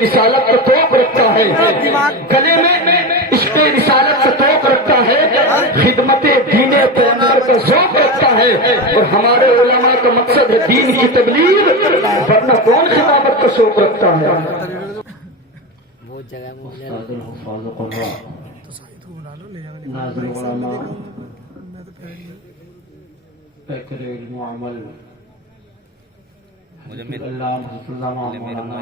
رسالت کو توق رکھتا ہے، گلے میں عشق رسالت سے توق رکھتا ہے، خدمت دین پیغمبر کا ذوق رکھتا ہے، اور ہمارے علماء کا مقصد ہے دین کی تبلیغ، ورنہ کون خطابت کا شوق رکھتا ہے؟ بہت جگہ استاد الحفاظ قرآ ناظر علماء پیکر علم و عمل اللہ محمد اللہ مولانا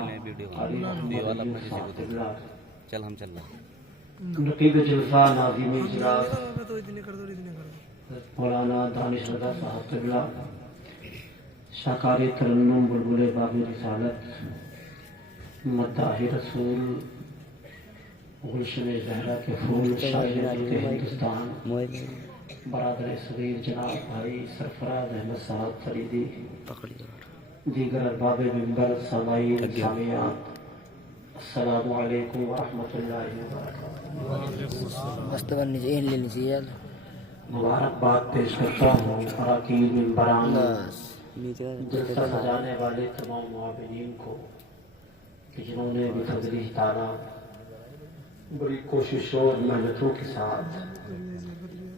چل ہم چل رہا نقیب جلسہ ناظم اجلاس مولانا دانش رضا صاحب قبلہ، شاکار ترنم بلبل باب رسالت، مداح رسول، گلشن زہرا کے پھول، شاعر ہندوستان، برادر صغیر جناب بھائی سرفراز احمد صاحب فریدی، دیگر ارباب منبر، سامعین سامعات، السلام علیکم ورحمۃ اللہ وبرکاتہ۔ مبارکباد پیش کرتا ہوں اراکین ممبران، جلسہ سجانے والے تمام معاونین کو کہ جنہوں نے بفضلہ تعالیٰ بڑی کوششوں اور محنتوں کے ساتھ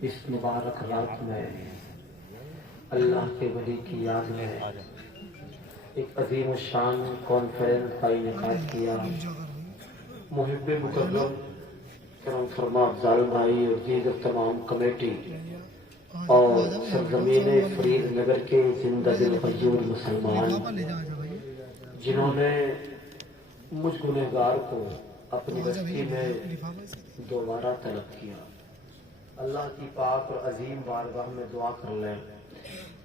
اس مبارک رات میں اللہ کے ولی کی یاد میں ایک عظیم الشان کانفرنس کا انعقاد کیا۔ محب مکرم کرم فرما افضال بھائی اور دیگر تمام کمیٹی اور سرزمین فرید نگر کے زندہ دل غیور مسلمان جنہوں نے مجھ گنہگار کو اپنی بستی میں دوبارہ طلب کیا، اللہ کی پاک اور عظیم بارگاہ میں دعا کر لیں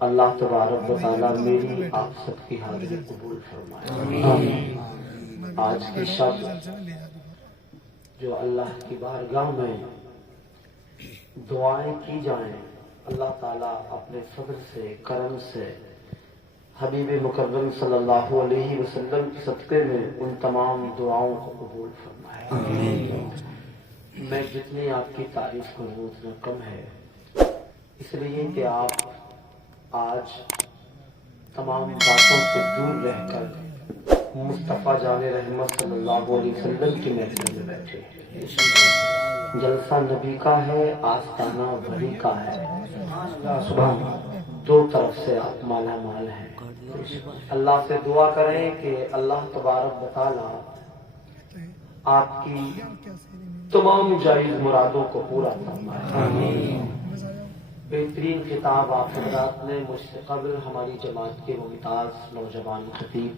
اللہ تبارک و تعالیٰ میری آپ سب کی حاضری قبول فرمائے۔ آج کی شب جو اللہ کی بارگاہ میں دعائیں کی جائیں، اللہ تعالیٰ اپنے فضل سے کرم سے حبیب مکرم صلی اللہ علیہ وسلم کے صدقے میں ان تمام دعاؤں کو قبول فرمائے۔ میں جتنی آپ کی تعریف کروں اتنا کم ہے، اس لیے کہ آپ آج تمام باتوں سے دور رہ کر مصطفیٰ جان رحمت صلی اللہ علیہ وسلم کی محفل میں بیٹھے ہیں۔ جلسہ نبی کا ہے، آستانہ ولی کا ہے، سبحان دو طرف سے آپ مالا مال ہیں۔ اللہ سے دعا کریں کہ اللہ تبارک و تعالی آپ کی تمام جائز مرادوں کو پورا فرمائے۔ بہترین خطاب آپ حضرات نے مجھ سے قبل ہماری جماعت کے ممتاز نوجوان خطیب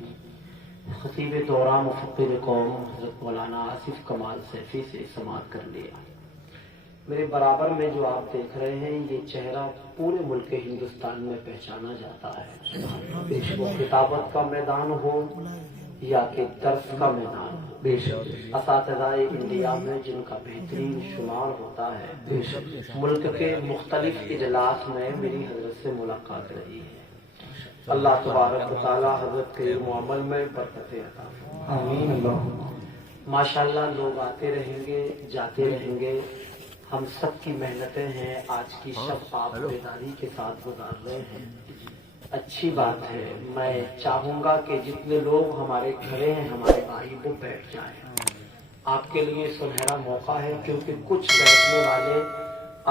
دوران مفکر قوم حضرت مولانا آصف کمال سیفی سے سماعت کر لیا۔ میرے برابر میں جو آپ دیکھ رہے ہیں یہ چہرہ پورے ملک ہندوستان میں پہچانا جاتا ہے، بے شک وہ کتابت کا میدان ہو یا کہ درس کا میدان ہو، بے شک اساتذہ انڈیا میں جن کا بہترین شمار ہوتا ہے، بے شک ملک کے مختلف اجلاس میں میری حضرت سے ملاقات رہی ہے۔ اللہ تبارک و تعالی حضرت کے علم و عمل میں برکتیں عطا فرمائے۔ آمین۔ ماشاءاللہ لوگ آتے رہیں گے جاتے رہیں گے، ہم سب کی محنتیں ہیں، آج کی شب آپ بیداری کے ساتھ گزار رہے ہیں، اچھی بات ہے۔ میں چاہوں گا کہ جتنے لوگ ہمارے کھڑے ہیں ہمارے بھائی وہ بیٹھ جائیں، آپ کے لیے سنہرا موقع ہے، کیونکہ کچھ بیٹھنے والے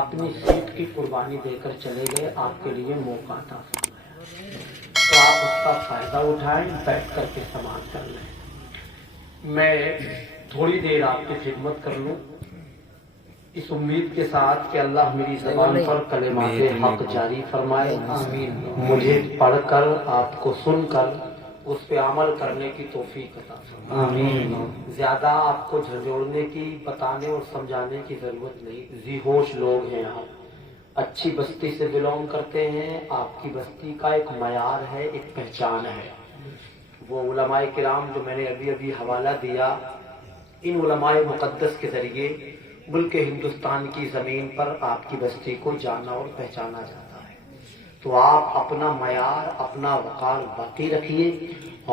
اپنی سیٹ کی قربانی دے کر چلے گئے، آپ کے لیے موقع عطا فرمایا، تو آپ اس کا فائدہ اٹھائیں، بیٹھ کر کے سماعت کر لیں۔ میں تھوڑی دیر آپ کی خدمت کر لوں اس امید کے ساتھ کہ اللہ میری زبان پر کلمات حق جاری فرمائے، مجھے پڑھ کر آپ کو سن کر اس پہ عمل کرنے کی توفیق عطا فرمائے۔ زیادہ آپ کو جھنجھوڑنے کی، بتانے اور سمجھانے کی ضرورت نہیں، ذی ہوش لوگ ہیں، آپ اچھی بستی سے بلونگ کرتے ہیں، آپ کی بستی کا ایک معیار ہے، ایک پہچان ہے۔ وہ علماء کرام جو میں نے ابھی حوالہ دیا، ان علماء مقدس کے ذریعے ملک ہندوستان کی زمین پر آپ کی بستی کو جانا اور پہچانا جاتا ہے، تو آپ اپنا معیار، اپنا وقار باقی رکھیے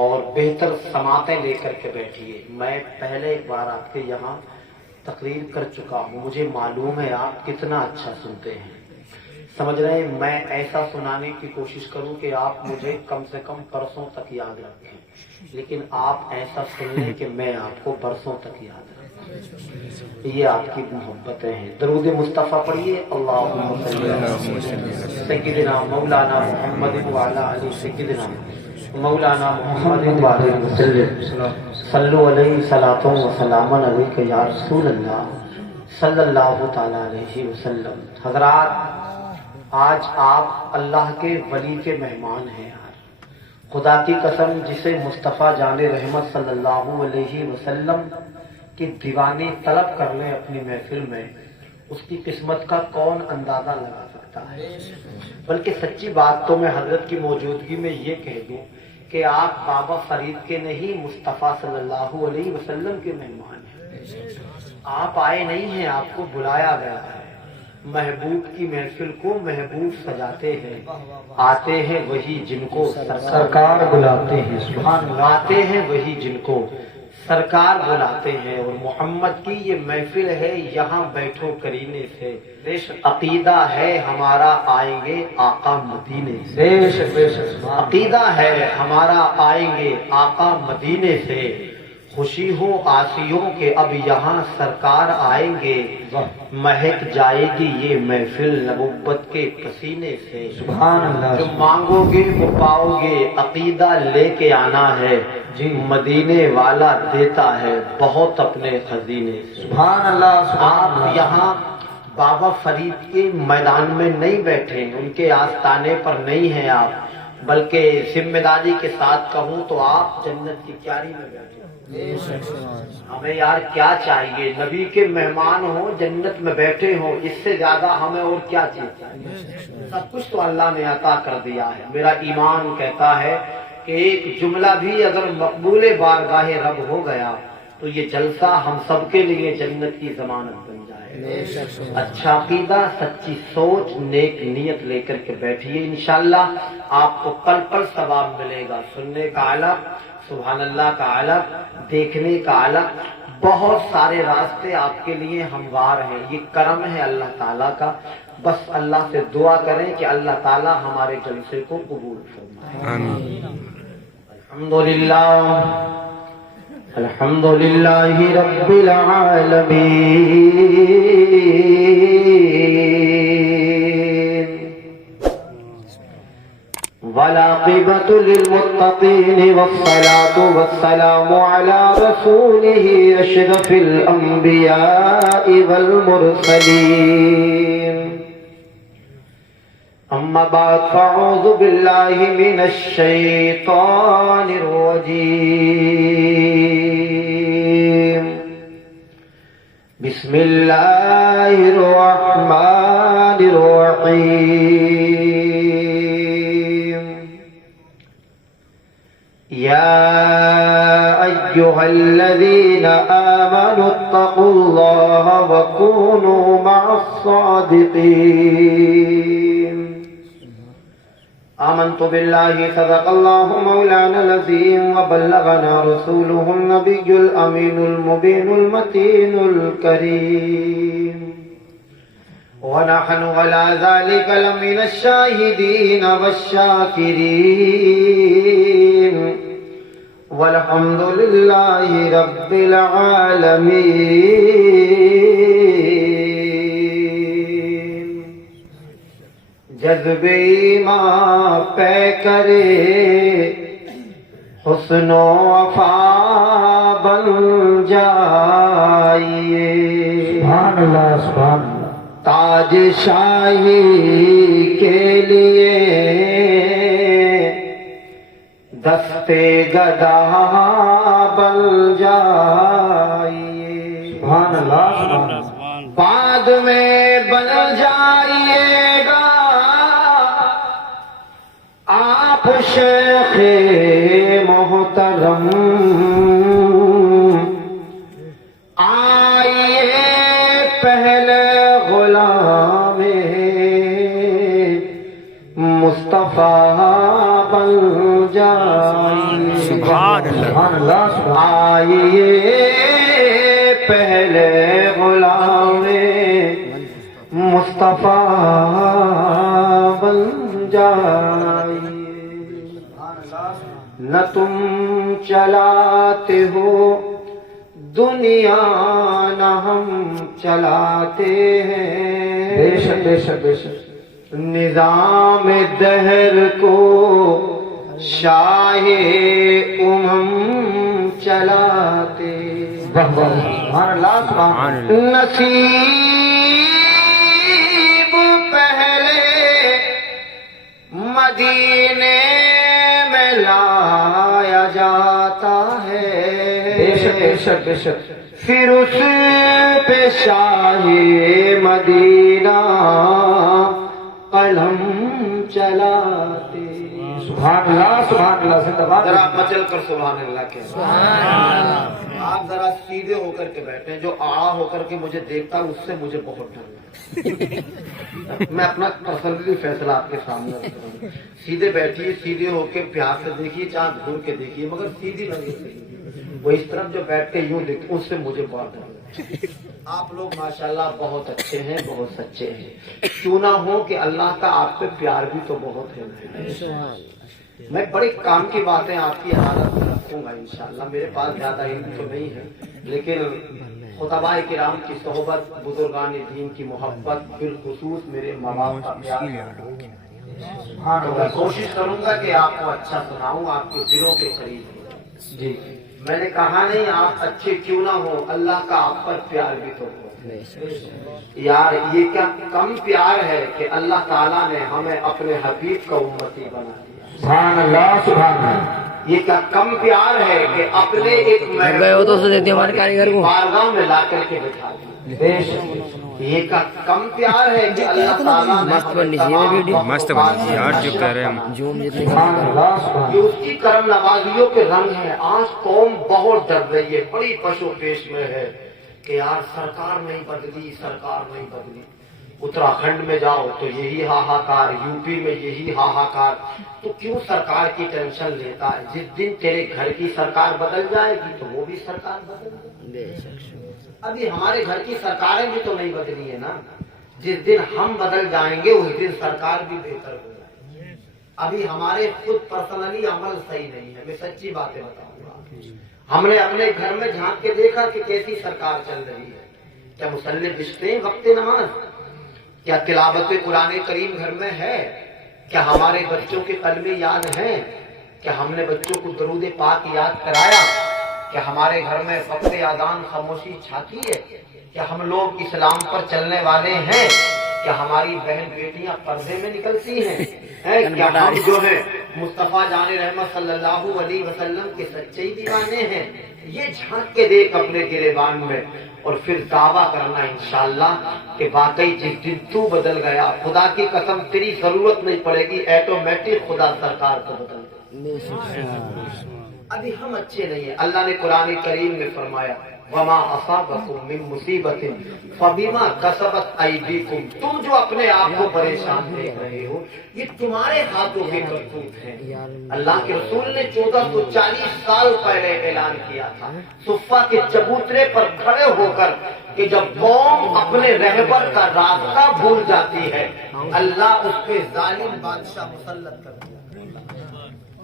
اور بہتر سماعتیں لے کر کے بیٹھیے۔ میں پہلے ایک بار آپ کے یہاں تقریر کر چکا ہوں، مجھے معلوم ہے آپ کتنا اچھا سنتے ہیں، سمجھ رہے ہیں؟ میں ایسا سنانے کی کوشش کروں کہ آپ مجھے کم سے کم برسوں تک یاد رکھیں، لیکن آپ ایسا سن لیں کہ میں آپ کو برسوں تک یاد رکھوں۔ یہ آپ کی محبتیں ہیں۔ درود مصطفیٰ پڑھیے، اللہم صلی علی سیدنا مولانا محمد وعلی آلہ سیدنا مولانا محمد وعلی وسلم، صلو علیہ صلاۃ و سلام علیک یا رسول اللہ صلی اللہ تعالی علیہ وسلم۔ حضرات، آج آپ اللہ کے ولی کے مہمان ہیں یار۔ خدا کی قسم، جسے مصطفیٰ جان رحمت صلی اللہ علیہ وسلم کے دیوانے طلب کر لیں اپنی محفل میں، اس کی قسمت کا کون اندازہ لگا سکتا ہے؟ بلکہ سچی بات تو میں حضرت کی موجودگی میں یہ کہہ دوں کہ آپ بابا فرید کے نہیں، مصطفیٰ صلی اللہ علیہ وسلم کے مہمان ہیں۔ آپ آئے نہیں ہیں، آپ کو بلایا گیا ہے۔ محبوب کی محفل کو محبوب سجاتے ہیں، آتے ہیں وہی جن کو سرکار بلاتے ہیں۔ سبحان اللہ، آتے ہیں وہی جن کو سرکار بلاتے ہیں۔ اور محمد کی یہ محفل ہے، یہاں بیٹھو کرینے سے، عقیدہ ہے ہمارا آئیں گے آقا مدینے سے، عقیدہ ہے ہمارا آئیں گے آقا مدینے سے۔ خوشی ہو آسیوں کے اب یہاں سرکار آئیں گے، مہک جائے گی یہ محفل نبوت کے پسینے سے۔ سبحان اللہ، جو مانگو گے وہ پاؤ گے، عقیدہ لے کے آنا ہے، مدینے والا دیتا ہے بہت اپنے خزینے۔ سبحان اللہ۔ آپ یہاں بابا فرید کے میدان میں نہیں بیٹھے، ان کے آستانے پر نہیں ہیں آپ، بلکہ ذمہ داری کے ساتھ کہوں تو آپ جنت کی کیاری میں بیٹھے۔ ہمیں یار کیا چاہیے؟ نبی کے مہمان ہوں، جنت میں بیٹھے ہوں، اس سے زیادہ ہمیں اور کیا چاہیے؟ سب کچھ تو اللہ نے عطا کر دیا ہے۔ میرا ایمان کہتا ہے کہ ایک جملہ بھی اگر مقبول بارگاہ رب ہو گیا تو یہ جلسہ ہم سب کے لیے جنت کی ضمانت بن جائے۔ اچھا عقیدہ، سچی سوچ، نیک نیت لے کر کے بیٹھیے، انشاءاللہ آپ کو پل پل ثواب ملے گا۔ سننے کا الگ، سبحان اللہ کا الگ، دیکھنے کا الگ، بہت سارے راستے آپ کے لیے ہموار ہیں۔ یہ کرم ہے اللہ تعالیٰ کا۔ بس اللہ سے دعا کریں کہ اللہ تعالیٰ ہمارے جلسے کو قبول فرمائے۔ الحمدللہ، الحمدللہ رب العالمین، والعاقبۃ للمتقین، والصلاة والسلام علی رسولہ اشرف الانبیاء والمرسلین۔ اما بعد فاعوذ باللہ من الشیطان الرجیم، بسم اللہ الرحمن الرحیم۔ یا ایہا الذین آمنوا اتقوا اللہ وکونوا مع الصادقین۔ آمنت باللہ صدق اللہ مولانا العظیم وبلغنا رسولہ النبی الامین المبین المتین الکریم، ونحن على ذلك لمن الشاہدین والشاکرین، والحمد للہ رب العالمین۔ جذب ایمان پہ کرے حسن و وفا بن جائیے، سبحان اللہ سبحان اللہ۔ تاج شاہی کے لیے دستے گدا بن جائیے، سبحان اللہ سبحان اللہ۔ بعد میں بن جائیے گا آپ شیخ محترم، آئیے پہلے غلام مصطفیٰ بن جائیے، سبحان اللہ۔ آئیے پہلے غلام مصطفیٰ بن جائیے، نہ تم چلاتے ہو دنیا نہ ہم چلاتے ہیں، بے شک بے شک بے شک، نظام دہر کو شاہ چلاتے، واہ واہ سبحان اللہ سبحان اللہ، نصیب پہلے مدینے میں لایا جاتا ہے، بے شک بے شک بے شک، پھر اس پہ شاہ مدینہ قلم چلاتے، سبحان اللہ سبحان اللہ، زندہ باد، ذرا مچل کر سبحان اللہ کے آپ ذرا سیدھے ہو کر کے بیٹھے، جو آڑا ہو کر کے مجھے دیکھتا اس سے مجھے بہت ڈر لگتا، میں اپنا پرسنلی فیصلہ آپ کے سامنے رکھتا ہوں، سیدھے بیٹھیے، سیدھے ہو کے پیار سے دیکھیے، چاند گھور کے دیکھیے، مگر سیدھی نہیں، وہ اس طرف جو بیٹھ کے یوں دیکھتے اس سے مجھے بہت ڈر لگتا۔ آپ لوگ ماشاءاللہ بہت اچھے ہیں، بہت سچے ہیں، کیوں نہ ہو کہ اللہ کا آپ پہ پیار بھی تو بہت ہے۔ میں بڑے کام کی باتیں آپ کی عدالت میں رکھوں گا انشاءاللہ، میرے پاس زیادہ علم تو نہیں ہے، لیکن خطباء کرام کی صحبت، بزرگان دین کی محبت، بالخصوص میرے ماں باپ کا پیار، تو میں کوشش کروں گا کہ آپ کو اچھا سناؤں، آپ کے دلوں کے قریب ہو۔ جی میں نے کہا نہیں آپ اچھے کیوں نہ ہو، اللہ کا آپ پر پیار بھی تو ہو۔ یار یہ کیا کم پیار ہے کہ اللہ تعالیٰ نے ہمیں اپنے حبیب کا امتی بنا دیا، سبحان اللہ سبحان اللہ، یہ کیا کم پیار ہے کہ اپنے ایک بارگاہ میں لا کر کے بٹھا دیا، بے شک، یہ کا کم پیار ہے کہ اللہ تعالیٰ نے مست بنی یار، جو کہہ رہے ہیں ہم سبحان اللہ سبحان یہ اس کی کرم نوازیوں کے رنگ ہیں۔ آج قوم بہت ڈر رہی ہے، بڑی پشو پیش میں ہے کہ یار سرکار نہیں بدلی، سرکار نہیں بدلی۔ اتراکھنڈ میں جاؤ تو یہی ہاہاکار، یو پی میں یہی ہاہاکار، تو کیوں سرکار کی ٹینشن لیتا ہے؟ جس دن تیرے گھر کی سرکار بدل جائے گی تو وہ بھی سرکار بدل جائے گی۔ ابھی ہمارے گھر کی سرکاریں بھی تو نہیں بدلی ہے نا، جس دن ہم بدل جائیں گے اس دن سرکار بھی بہتر ہو جائے گی۔ ابھی ہمارے خود پرسنلی عمل صحیح نہیں ہے، میں سچی باتیں بتاؤں گا۔ ہم نے اپنے گھر میں جھانک کے دیکھا کہ کیسی سرکار چل رہی ہے، کیا مصلی بچتے ہیں وقت نماز، کیا تلاوت قرآن کریم گھر میں ہے، کیا ہمارے بچوں کے کلمے یاد ہیں، کیا ہم نے بچوں کو درود پاک یاد کرایا، کیا ہمارے گھر میں وقت اذان خاموشی چھاتی ہے، کیا ہم لوگ اسلام پر چلنے والے ہیں، کیا ہماری بہن بیٹیاں پردے میں نکلتی ہیں، کیا ہم جو ہیں مصطفیٰ جان رحمت صلی اللہ علیہ وسلم کے سچے دیوانے ہیں؟ یہ جھانک کے دیکھ اپنے گریبان میں، اور پھر دعویٰ کرنا انشاءاللہ کہ واقعی جس دن تو بدل گیا، خدا کی قسم تیری ضرورت نہیں پڑے گی، ایٹومیٹک خدا سرکار کو بدل دے۔ ابھی ہم اچھے نہیں ہیں۔ اللہ نے قرآن کریم میں فرمایا وما اصابکم من مصیبت فبما کسبت ایدیکم، تم جو اپنے آپ کو پریشان دیکھ رہے ہو یہ تمہارے ہاتھوں کے کرتوت ہیں۔ اللہ کے رسول نے 1440 سال پہلے اعلان کیا تھا صفہ کے چبوترے پر کھڑے ہو کر کہ جب قوم اپنے رہبر کا راستہ بھول جاتی ہے اللہ اس پہ ظالم بادشاہ مسلط کر دیا۔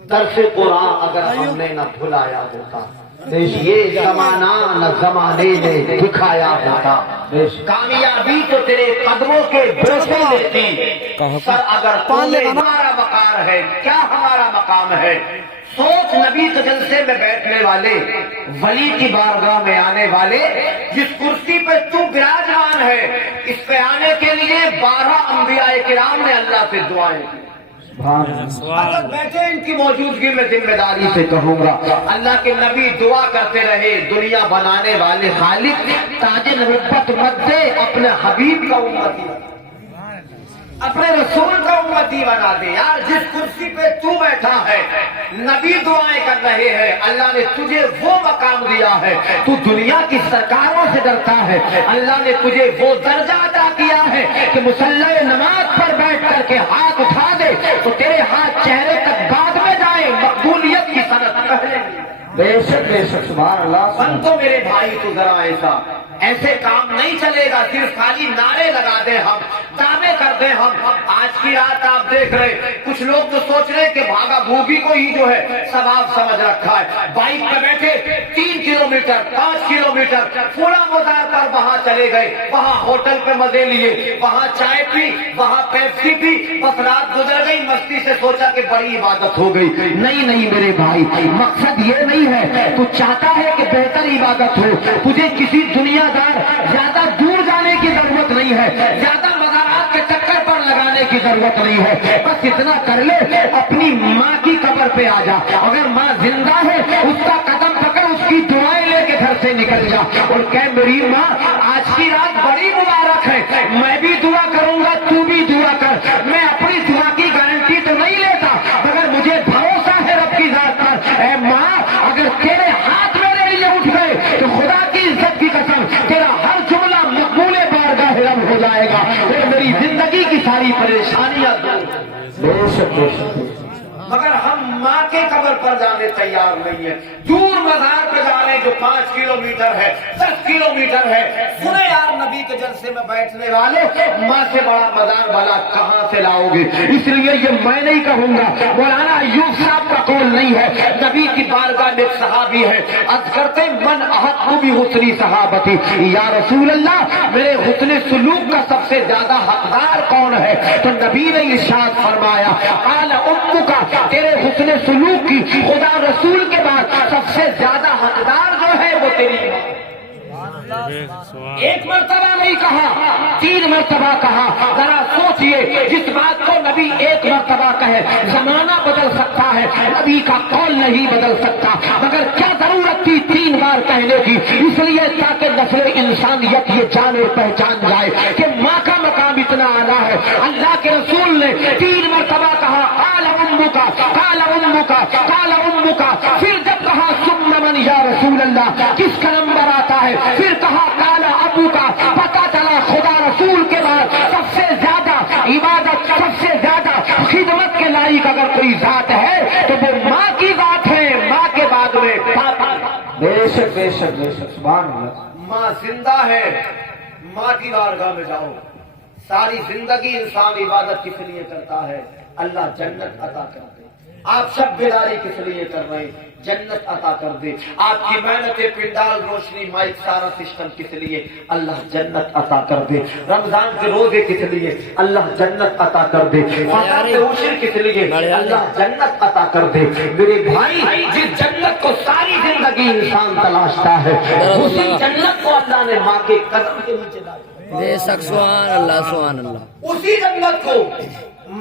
درس قرآن اگر ہم نے نہ بھلایا ہوتا، یہ زمانہ نہ زمانے نے دکھایا ہوتا، کامیابی تو تیرے قدموں کے بوسے دیتی، سر اگر ہمارا وقار ہے کیا ہمارا مقام ہے؟ سوچ نبی کے جلسے میں بیٹھنے والے، ولی کی بارگاہ میں آنے والے، جس کرسی پہ تو براجمان ہے، اس پہ آنے کے لیے 12 انبیاء کرام نے اللہ سے دعائیں کی۔ اگر بیٹھے ان کی موجودگی میں ذمہ داری سے کہوں گا اللہ کے نبی دعا کرتے رہے دنیا بنانے والے خالق تاج نبوت مت دے، اپنے حبیب کا امتی بنا، اپنے رسول کا امتی بنا دے۔ یار جس کرسی پہ تو بیٹھا ہے نبی دعائیں کر رہے ہیں، اللہ نے تجھے وہ مقام دیا ہے، تو دنیا کی سرکاروں سے ڈرتا ہے، اللہ نے تجھے وہ درجہ عطا کیا ہے کہ مصلی نماز پر بیٹھ کر کے ہاتھ اٹھا دے تو تیرے ہاتھ چہرے تک بعد میں جائے، مقبولیت کی صنعت پہلے۔ بے شک سبحان اللہ. بن تو میرے بھائی تو ذرا ایسے کام نہیں چلے گا. صرف خالی نعرے لگا دیں ہم, دعوے کر دیں ہم. آج کی رات آپ دیکھ رہے کچھ لوگ تو سوچ رہے کہ بھاگا بھوگی کو ہی جو ہے ثواب سمجھ رکھا ہے. بائک پہ بیٹھے 3 کلومیٹر 5 کلومیٹر پورا مزار پر وہاں چلے گئے, وہاں ہوٹل پہ مزے لیے, وہاں چائے پی, وہاں پیپسی پی, بس رات گزر گئی مستی سے, سوچا کہ بڑی عبادت ہو گئی. نہیں میرے بھائی, مقصد یہ نہیں ہے. تو چاہتا ہے کہ بہتر عبادت ہو, تجھے کسی دنیا دار زیادہ دور جانے کی ضرورت نہیں ہے, زیادہ مزارات کے چکر پر لگانے کی ضرورت نہیں ہے. بس اتنا کر لے, اپنی ماں کی قبر پہ آ جا. اگر ماں زندہ ہے اس کا قدم پکڑ, اس کی دعائیں لے کے گھر سے نکل جا اور کہہ میری ماں آج کی رات بڑی مبارک ہے, میں بھی دعا کروں گا, تو بھی دعا کر. میں اپنی دعا کی گارنٹی تو نہیں لیتا مگر مجھے بھروسہ ہے رب کی ذات پر. اے ماں اگر تیرے ہاتھ میرے لیے اٹھ گئے تو خدا کی عزت کی قسم تیرا ہر جملہ مقبول بارگاہ رب ہو جائے گا اور میری زندگی کی ساری پریشانیاں دور. مگر ہم ماں کے قبر پر جانے تیار نہیں ہیں. دور مزار پہ جا رہے ہیں جو 5 کلومیٹر ہے 10 کلومیٹر ہے. سنے یار نبی کے جلسے میں بیٹھنے والے, ماں سے بڑا مزار والا کہاں سے لاؤ گے؟ اس لیے یہ میں نہیں کہوں گا, مولانا ایوب صاحب کا قول نہیں ہے. نبی کی بارگاہ میں ایک صحابی ہے, عرض کرتے من احق بحسن صحابتی, یا رسول اللہ میرے حسن سلوک کا سب سے زیادہ حقدار کون ہے؟ تو نبی نے ارشاد فرمایا قال امک کا, تیرے حسن سلوک کی خدا رسول کے بعد سب سے زیادہ حقدار جو ہے وہ تیری ماں. ایک مرتبہ نہیں کہا, 3 مرتبہ کہا. ذرا سوچئے, جس بات کو نبی ایک مرتبہ کہے زمانہ بدل سکتا ہے, نبی کا قول نہیں بدل سکتا. مگر کیا ضرورت تھی 3 بار کہنے کی؟ اس لیے تاکہ نسل انسانیت یہ جانے پہچان جائے کہ ماں کا مقام اتنا اعلیٰ ہے. اللہ کے رسول نے 3 مرتبہ کہا قال امک قال امک قال امک. پھر جب کہا ثم من یا رسول اللہ, کس کا نمبر آتا ہے؟ پھر کہا کالا ابو کا. پتا چلا خدا رسول کے بعد سب سے زیادہ عبادت, سب سے زیادہ خدمت کے لائق اگر کوئی ذات ہے تو وہ ماں کی ذات ہے. ماں کے بعد میں بے شک سبحان اللہ. ماں زندہ ہے, ماں کی بارگاہ میں جاؤ. ساری زندگی انسان عبادت کس لیے کرتا ہے؟ اللہ جنت عطا کر دے. آپ سب بیداری کس لیے کر رہے ہیں؟ جنت عطا کر دے. آپ کی محنت پنڈال روشنی مائک سارا سسٹم کس لیے؟ اللہ جنت عطا کر دے. رمضان کے روزے کس لیے؟ اللہ جنت عطا کر دے. عشر کس لیے؟ اللہ جنت عطا کر دے. میرے بھائی جس جنت کو ساری زندگی انسان تلاشتا ہے اسی جنت کو اللہ نے ماں کے قدم کے نیچے ڈالا. بے شک سبحان اللہ سبحان اللہ. اسی جنت کو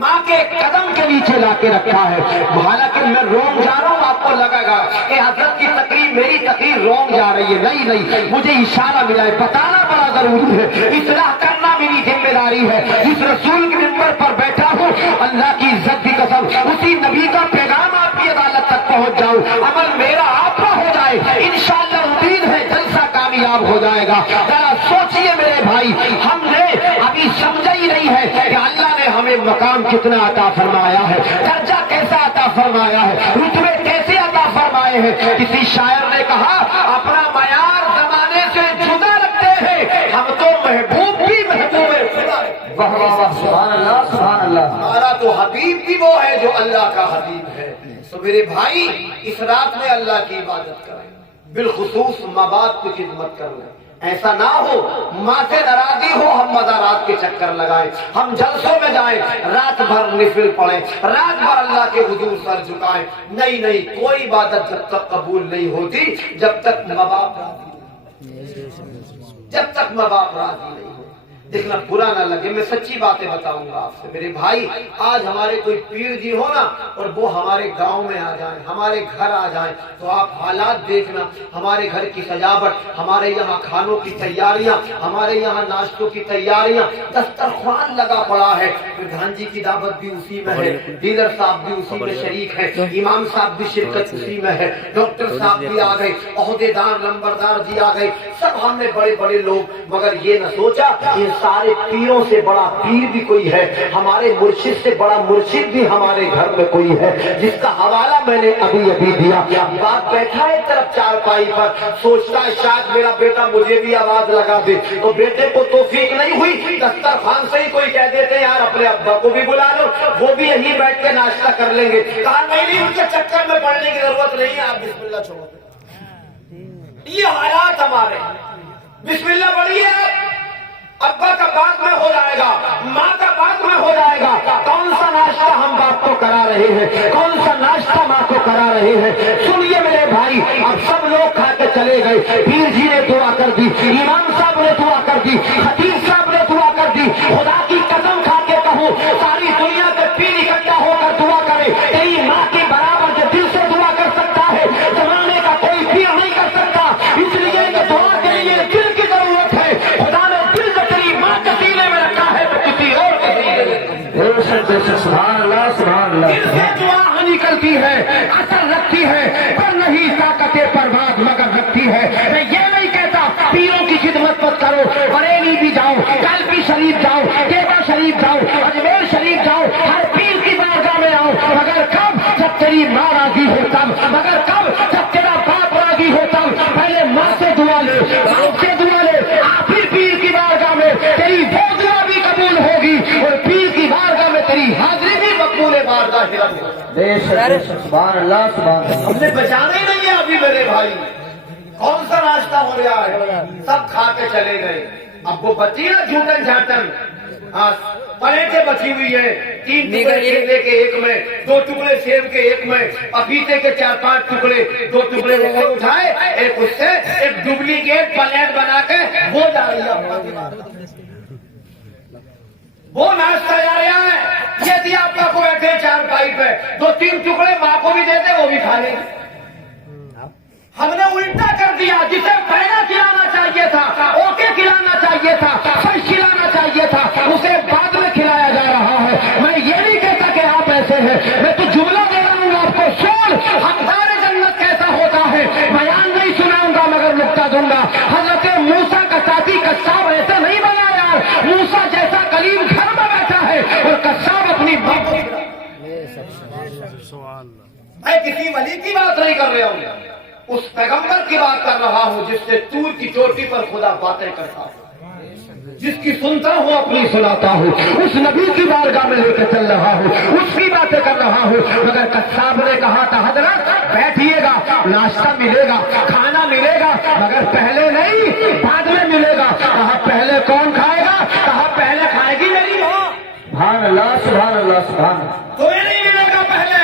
ماں کے قدم کے نیچے لا کے رکھا ہے. حالانکہ میں رونگ جا رہا ہوں, آپ کو لگے گا کہ حضرت کی تقریر میری تقریر رونگ جا رہی ہے. نہیں, مجھے اشارہ ملا ہے, بتانا بڑا ضروری ہے, اصلاح کرنا میری ذمہ داری ہے. جس رسول کے ممبر پر بیٹھا ہوں اللہ کی عزت کی قسم اسی نبی کا پیغام آپ کی عدالت تک پہنچ جاؤ, عمل میرا آپ کا ہو جائے, انشاءاللہ امید ہے جلسہ کامیاب ہو جائے گا. ذرا سوچئے میرے بھائی, ہم نے ابھی سمجھا ہی نہیں ہے کہ اللہ نے ہمیں مقام کتنا عطا فرمایا ہے, درجہ کیسا عطا فرمایا ہے, رتبے کیسے عطا فرمائے ہیں. کسی شاعر نے کہا اپنا معیار زمانے سے جدا رکھتے ہیں, ہم تو محبوب بھی محبوب خدا ہے. سبحان اللہ سبحان اللہ. ہمارا تو حبیب بھی وہ ہے جو اللہ کا حبیب ہے. تو میرے بھائی اس رات میں اللہ کی عبادت کریں, بالخصوص ماں باپ کی خدمت کر لیں. ایسا نہ ہو ماں سے ناراضی ہو ہم مزارات کے چکر لگائیں, ہم جلسوں میں جائیں, رات بھر نفل پڑھیں, رات بھر اللہ کے حضور سر جھکائیں. نہیں, کوئی عبادت جب تک قبول نہیں ہوتی جب تک ماں باپ راضی نہیں ہو. دیکھنا برا نہ لگے, میں سچی باتیں بتاؤں گا آپ سے. میرے بھائی آج ہمارے کوئی پیر جی ہو نا اور وہ ہمارے گاؤں میں آ جائیں, ہمارے گھر آ جائیں, تو آپ حالات دیکھنا, ہمارے گھر کی سجاوٹ, ہمارے یہاں کھانوں کی تیاریاں, ہمارے یہاں ناشتوں کی تیاریاں, دسترخوان لگا پڑا ہے. प्रधान जी की दावत भी उसी में है, डीलर साहब भी उसी में शरीक है, इमाम साहब भी शिरकत उसी में है, डॉक्टर साहब भी आ गए, ओहदेदार नंबरदार जी आ गए, सब हमने बड़े बड़े लोग। मगर ये न सोचा ये सारे पीरों से बड़ा पीर भी कोई है, हमारे मुर्शिद से बड़ा मुर्शिद भी हमारे घर में कोई है, जिसका हवाला मैंने अभी अभी दिया। बाप बैठा है तरफ चारपाई पर, सोचता है शायद मेरा बेटा मुझे भी आवाज लगा दे, तो बेटे को तौफीक नहीं हुई, दस्तरखान से ही कोई कह देते यार अपने अब्बा को भी बुला लो, वो भी यहीं बैठ के नाश्ता कर लेंगे। कहा नहीं, उनके चक्कर में पड़ने की जरूरत नहीं है, आप बिस्मिल्लाह छोड़ो। ये हालात हमारे, बिस्मिल्लाह पढ़िए, अब्बा का बाद में हो जाएगा, माँ का बाद में हो जाएगा। कौन सा नाश्ता हम बाप को करा रहे हैं, कौन सा नाश्ता माँ को करा रहे हैं। सुनिए मेरे भाई, अब सब लोग खा के चले गए, पीर जी ने दुआ कर दी, इमाम साहब ने दुआ कर दी, खतीब साहब ने दुआ कर दी। खुदा की कसम खा के कहूँ, सारी दुनिया के पीर इकट्ठा होकर दुआ करे, तेरी माँ के बराबर जो दिल से दुआ कर सकता है, जमाने का कोई पीर नहीं कर सकता। इसलिए कि दुआ के लिए दिल की जरूरत है। खुदा ने दिल को तेरी माँ के सीने में रखा है तो किसी और के सीने में। सुभान अल्लाह, सुभान अल्लाह। दिल से दुआ निकलती है, असर रखती है, पर नहीं ताकते बर्बाद मगर रखती है। मैं ये नहीं कहता पीरों की खिदमत मत करो, बरेली भी जाओ, कल्बी शरीफ जाओ, देवा शरीफ जाओ, अजमेर शरीफ जाओ, हर पीर की बारगाह में आओ, मगर कब? जब तेरी माँ राजी हो तब, मगर कब? जब तेरा बाप राजी हो तब। पहले माँ से दुआ ले, बाप से दुआ ले, फिर पीर की बारगाह में तेरी वो दुआ भी कबूल होगी और पीर की बारगाह में तेरी हाजिरी भी मकबूल बारगाह सुभान अल्लाह, सुभान अल्लाह। हमने बचाना ही नहीं है अभी मेरे भाई। कौन सा नाश्ता हो रहा है, सब खा के चले गए। अब वो बची ना झूठन झाटन, हाँ पलेटें बची हुई है, 3 टुकड़े केले के एक में, 2 टुकड़े सेब के एक में, पपीते के 4-5 टुकड़े, 2 टुकड़े उससे उठाए, एक उससे, एक डुप्लीकेट प्लेट बना के वो जा रही है, वो नाश्ता जा रहा है। यदि आपका को बैठे 4 पे, 2-3 टुकड़े माँ को भी देते, वो भी खा लेंगे। हमने उल्टा कर दिया, जिसे पहला खिलाना चाहिए था, ओके खिलाना चाहिए था, फर्स्ट खिलाना चाहिए था, उसे बाद में खिलाया जा रहा है। मैं ये नहीं कहता कि आप ऐसे हैं, मैं तो जुमला दे रहा हूँ आपको। सुन, हक़दार जन्नत कैसा होता है, बयान नहीं सुनाऊंगा मगर नुक्ता दूंगा। हजरत मूसा का साथी कस्साब ऐसे नहीं बना यार, मूसा जैसा कलीम घर में बैठा है और कस्साब अपनी बात। मैं किसी वली की बात नहीं कर रहा हूँ, उस पैगंबर की बात कर रहा हूँ जिससे तूर की चोटी पर खुदा बातें करता हूँ, जिसकी सुनता हूँ अपनी सुनाता हूँ, उस नबी की बारगाह में लेकर चल रहा हूँ, उसकी बातें कर रहा हूँ। मगर कस्साब ने कहा था हजरत बैठिएगा, नाश्ता मिलेगा, खाना मिलेगा, मगर पहले नहीं बाद में मिलेगा। कहा पहले कौन खाएगा? कहा पहले खाएगी मेरी माँ। सुभान अल्लाह, सुभान अल्लाह, सुभान। तुम्हें नहीं मिलेगा पहले,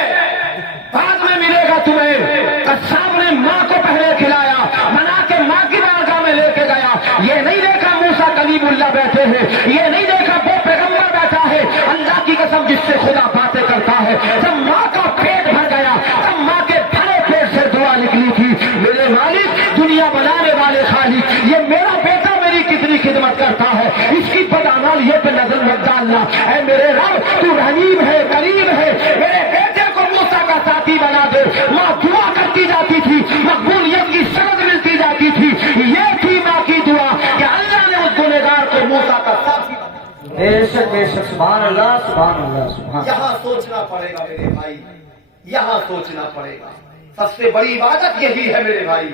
बाद में मिलेगा तुम्हें। कस्साब ने माँ को पहले खिलाया, मना के माँ की बारगाह में लेके गया। ये नहीं देखा मूसा कलीमुल्लाह बैठे हैं, ये नहीं देखा वो पैगंबर बैठा है, अल्लाह की कसम जिससे खुदा बातें करता है। जब माँ का पेट भर गया, तब माँ के भरे पेट से दुआ निकली थी, मेरे मालिक दुनिया बनाने वाले खालिक, ये मेरा बेटा मेरी कितनी खिदमत करता है, इसकी बदअमल ये पे नजर मत डालना। ऐ मेरे रब तू रहीम है, करीम है, मेरे बेटे को मूसा का साथी बना दे। माँ दुआ करती जाती थी, मकबूलियत की शर्त मिलती जाती थी। ये थी माँ की दुआ कि अल्लाह ने उस गुनहगार को मूसा का साथी बना। बेशक बेशक, सुभान अल्लाह, सुभान अल्लाह, सुभान। यहाँ सोचना पड़ेगा मेरे भाई, यहाँ सोचना पड़ेगा। सबसे बड़ी इबादत यही है मेरे भाई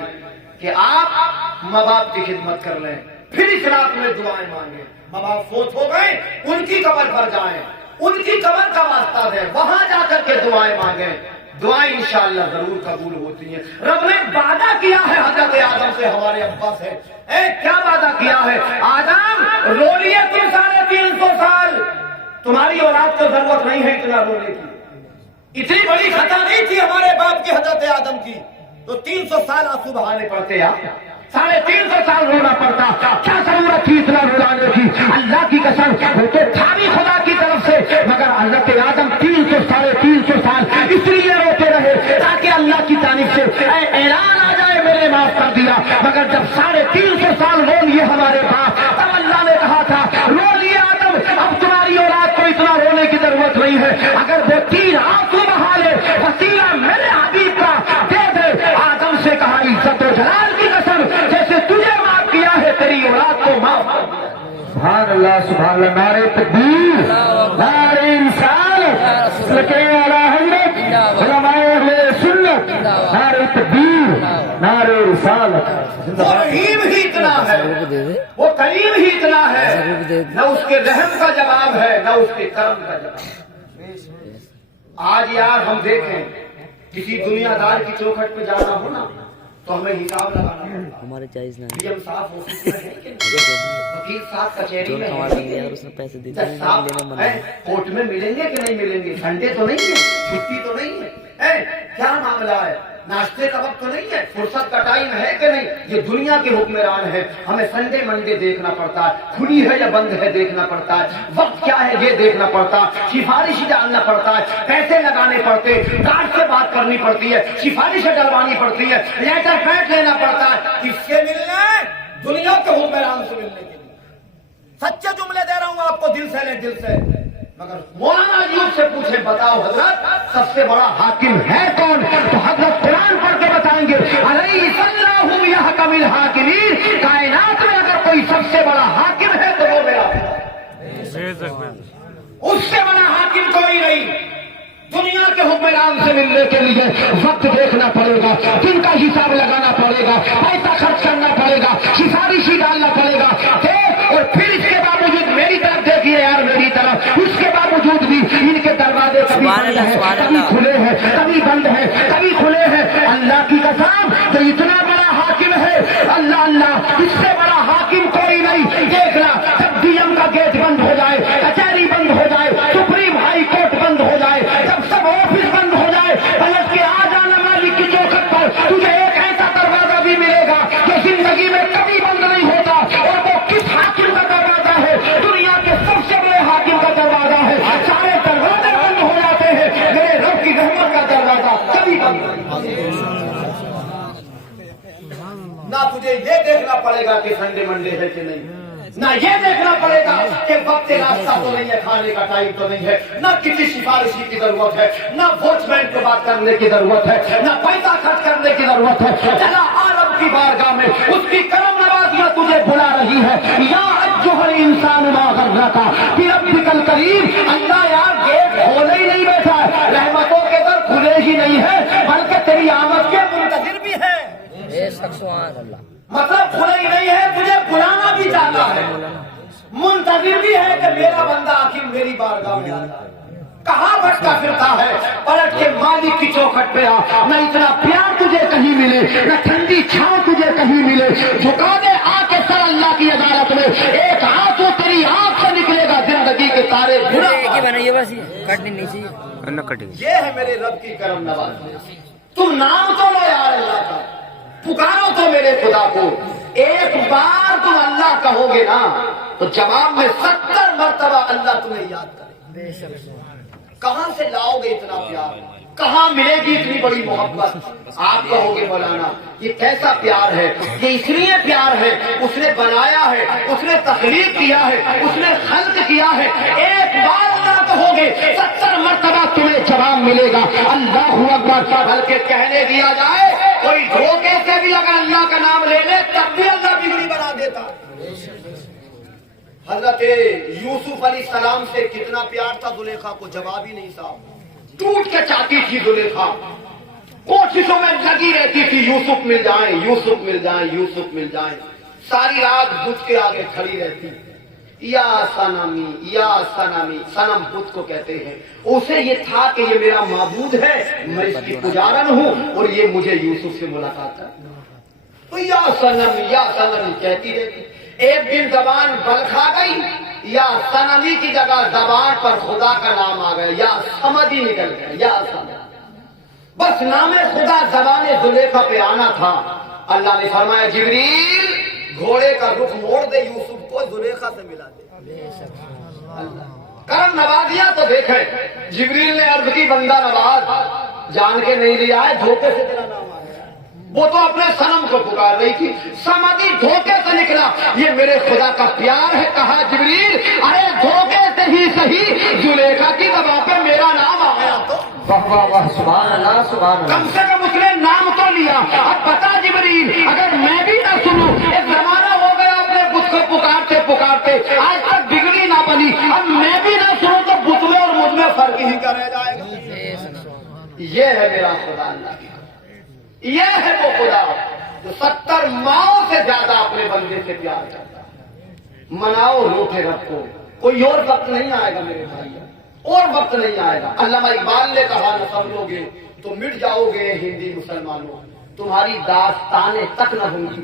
कि आप माँ बाप की खिदमत कर लें, फिर इस रात में दुआएं मांगे। माँ बाप फोत हो गए, उनकी कब्र पर जाएं, उनकी कब्र का वास्ता दें, वहां जाकर के दुआएं मांगे। दुआएं इंशाअल्लाह जरूर कबूल होती हैं। रब ने वादा किया है हजरत आदम से, हमारे अब्बा से। क्या वादा किया है? आदम रो लिए तुम 350 साल, तुम्हारी औलाद को जरूरत नहीं है इतना रोने की। इतनी बड़ी खता नहीं थी हमारे बाप की हजरत आदम की, तो 300 साल आंसू बहाने पड़ते यार, 350 साल रोना पड़ता। क्या जरूरत थी इतना रुलाने की? अल्लाह की कसम वो तो था भी खुदा की तरफ से, मगर हजरत आदम 300-350 साल इसलिए रोते रहे ताकि अल्लाह की तारीफ से ऐलान आ जाए मेरे माफ कर दिया। मगर जब 350 साल रो लिए हमारे बाप, तब अल्लाह ने कहा था रो लिए आदम, अब तुम्हारी औलाद को اتنا رونے کی ضرورت نہیں ہے. اگر وہ 3 آنسو بہا لے وسیلہ میرے حبیب کا دے دے. آدم سے کہا عزت و جلال کی قسم جیسے تجھے معاف کیا ہے تیری اولاد کو معاف کر دیا. سبحان اللہ سبحان اللہ. نعرہ تکبیر, نعرہ رسالت, لکے اعلی حضرت علماء اہل سنت, نعرہ تکبیر, نعرہ رسالت. وہ رحیم ہی اتنا ہے, وہ کریم ہی اتنا ہے, نہ اس کے رحم کا جواب ہے نہ اس کے کرم کا جواب. آج یار ہم دیکھیں کسی دنیا دار کی چوکھٹ پہ جانا ہو نا تو ہمیں حساب لگانا پڑتا. ہمارے چائز نہ پی ایم صاحب آفس میں ہے کہ نہیں, وکیل صاحب کچہری میں ہے, اس نے پیسے دیتے جج صاحب ہیں کورٹ میں ملیں گے کہ نہیں ملیں گے, سنڈے تو نہیں ہے, چھٹی تو نہیں ہے, کیا معاملہ ہے, ناشتے کا وقت تو نہیں ہے, فرصت کا ٹائم ہے کہ نہیں. یہ دنیا کے حکمران ہے, ہمیں سنڈے منڈے دیکھنا پڑتا ہے, کھلی ہے یا بند ہے دیکھنا پڑتا ہے, وقت کیا ہے یہ دیکھنا پڑتا ہے, سفارش ڈالنا پڑتا ہے, پیسے لگانے پڑتے, کارڈ سے بات کرنی پڑتی ہے, سفارشیں ڈلوانی پڑتی ہے, لیٹر پیڈ لینا پڑتا ہے. کس سے ملنا ہے؟ دنیا کے حکمران سے ملنے کے لیے. سچے جملے دے رہا ہوں آپ کو, دل سے لیں, دل سے. مگر مولانا ایوب سے پوچھیں بتاؤ حضرت سب سے بڑا حاکم ہے کون, تو حضرت قرآن پڑھ کے بتائیں گے علیہ اللہ یحکم الحاکمین. کائنات میں اگر کوئی سب سے بڑا حاکم ہے تو وہ میرا ہے, اس سے بڑا حاکم کوئی نہیں. دنیا کے حکمران سے ملنے کے لیے وقت دیکھنا پڑے گا, دن کا حساب لگانا پڑے گا, پیسہ خرچ کرنا پڑے گا, سفارشی ڈالنا پڑے گا, اور پھر اس کے باوجود میری طرف دیکھیے یار, میری طرف, اس کے باوجود بھی ان کے دروازے کبھی بند ہیں, کبھی کھلے ہیں, کبھی بند ہیں, کبھی کھلے ہیں. اللہ کی قسم تو اتنا بڑا حاکم ہے, اللہ اللہ, اس سے بڑا حاکم کوئی نہیں. دیکھنا جب ڈی ایم کا گیٹ بند ہو جائے, کچہری بند ہو جائے, سپریم ہائی کورٹ بند ہو جائے, جب سب آفس بند ہو جائے, پلٹ کے آ جانا مالک کی چوکھٹ پر, تجھے ایک ایسا دروازہ بھی ملے گا جو زندگی میں کبھی بند نہیں ہوتا. اور وہ کس حاکم کا دروازہ ہے؟ دنیا کے سب سے بڑے حاکم کا دروازہ ہے. سارے دروازے بند ہو جاتے ہیں, میرے رب کی رحمت کا دروازہ کبھی بند نہیں. نہ تجھے یہ دیکھنا پڑے گا کہ سنڈے منڈے ہے کہ نہیں, نہ یہ دیکھنا پڑے گا کہ وقت راستہ تو نہیں ہے, کھانے کا ٹائم تو نہیں ہے, نہ کسی سفارشی کی ضرورت ہے, نہ واچ مین کو بات کرنے کی ضرورت ہے, نہ پیسہ خرچ کرنے کی ضرورت ہے. چلا عالم کی بارگاہ میں اس کی کرم نوازیاں تجھے بلا رہی ہے. یا ایھا الانسان ما غرک بربک الکریم. اللہ یار گیٹ کھولے ہی نہیں بیٹھا ہے, رحمتوں کے در کھلے ہی نہیں ہے, بلکہ تیری آمد کے منتظر بھی ہے. سبحان اللہ. مطلب کھلے ہی نہیں ہے, تجھے بلانا بھی چاہتا ہے, منتظر بھی ہے کہ میرا بندہ آخر میری بارگاہ میں آتا ہے. کہاں بھٹکا پھرتا ہے, پلٹ کے مالک کی چوکھٹ پہ آ. نہ اتنا پیار تجھے کہیں ملے, نہ ٹھنڈی چھاؤں تجھے کہیں ملے. جھکا دے آ کے سر اللہ کی عدالت میں, ایک آنسو تیری آنکھ سے نکلے گا, زندگی کے تارے بنائیے بس, کٹنی نہیں چاہیے. یہ ہے میرے رب کی کرم نوازی. تم نام تو لو یار اللہ کا, پکارو تو میرے خدا کو. ایک بار تم اللہ کہو گے نا تو جواب میں 70 مرتبہ اللہ تمہیں یاد کرے. کہاں سے لاؤ گے اتنا پیار, کہاں ملے گی اتنی بڑی محبت؟ آپ کہو گے مولانا یہ کیسا پیار ہے؟ یہ اس لیے پیار ہے, اس نے بنایا ہے, اس نے تخلیق کیا ہے, اس نے خلق کیا ہے. ایک بار اللہ کہو گے 70 مرتبہ تمہیں جواب ملے گا. اللہ اکبر. بلکہ کہنے دیا جائے کوئی دھوکے سے بھی اگر اللہ کا نام لے لے تب بھی اللہ بگڑی بنا دیتا. حضرت یوسف علیہ السلام سے کتنا پیار تھا زلیخا کو, جواب ہی نہیں صاحب. ٹوٹ کے چاہتی تھی زلیخا, کوششوں میں لگی رہتی تھی یوسف مل جائیں, یوسف مل جائیں, یوسف مل جائیں. ساری رات بت کے آگے کھڑی رہتی, یا سنمی, یا سنمی. سنم بت کو کہتے ہیں. اسے یہ تھا کہ یہ میرا معبود ہے, میں اس کی پجارن ہوں اور یہ مجھے یوسف سے ملاقات ہے. تو یا سنم کہتی رہتی. ایک دن زبان بل کھا گئی, یا سنمی کی جگہ زبان پر خدا کا نام آ گیا, یا سمجھ ہی نکل گیا, یا سمجھ. بس نام خدا زبان زلیخا پہ آنا تھا. اللہ نے فرمایا جبریل گھوڑے کا رخ موڑ دے, یوسف کو زلیخا سے ملا دے. کرم نوازیا تو دیکھیں. جبریل نے عرض کی بندہ نواز, جان کے نہیں لیا ہے, دھوکے سے تیرا نام آ گیا. वो तो अपने सनम को पुकार रही थी, समदी धोखे से निकला, ये मेरे खुदा का प्यार है। कहा जिब्रील अरे धोखे से ही सही जुलेखा की दवा पे मेरा नाम आ गया तो वाह वाह वाह, सुभान अल्लाह सुभान अल्लाह। कम से कम उसने नाम तो लिया। अब बता जिब्रील, अगर मैं भी ना सुनूं, एक जमाना हो गया अपने बुत को पुकारते पुकारते, आज तक बिगड़ी ना बनी, अब मैं भी ना सुनूं तो बुत में और मुझ में फर्क ही क्या रह जाएगा। ये है मेरा खुदा, अल्लाह की, ये है वो खुदा जो 70 माओं से ज्यादा अपने बंदे से प्यार करता है। मनाओ रूठे रखो, कोई और वक्त नहीं आएगा मेरे भाई, और वक्त नहीं आएगा। अल्लामा इकबाल ने कहा न समझोगे तो मिट जाओगे हिंदी मुसलमानों, तुम्हारी दास्तानें तक न होंगी।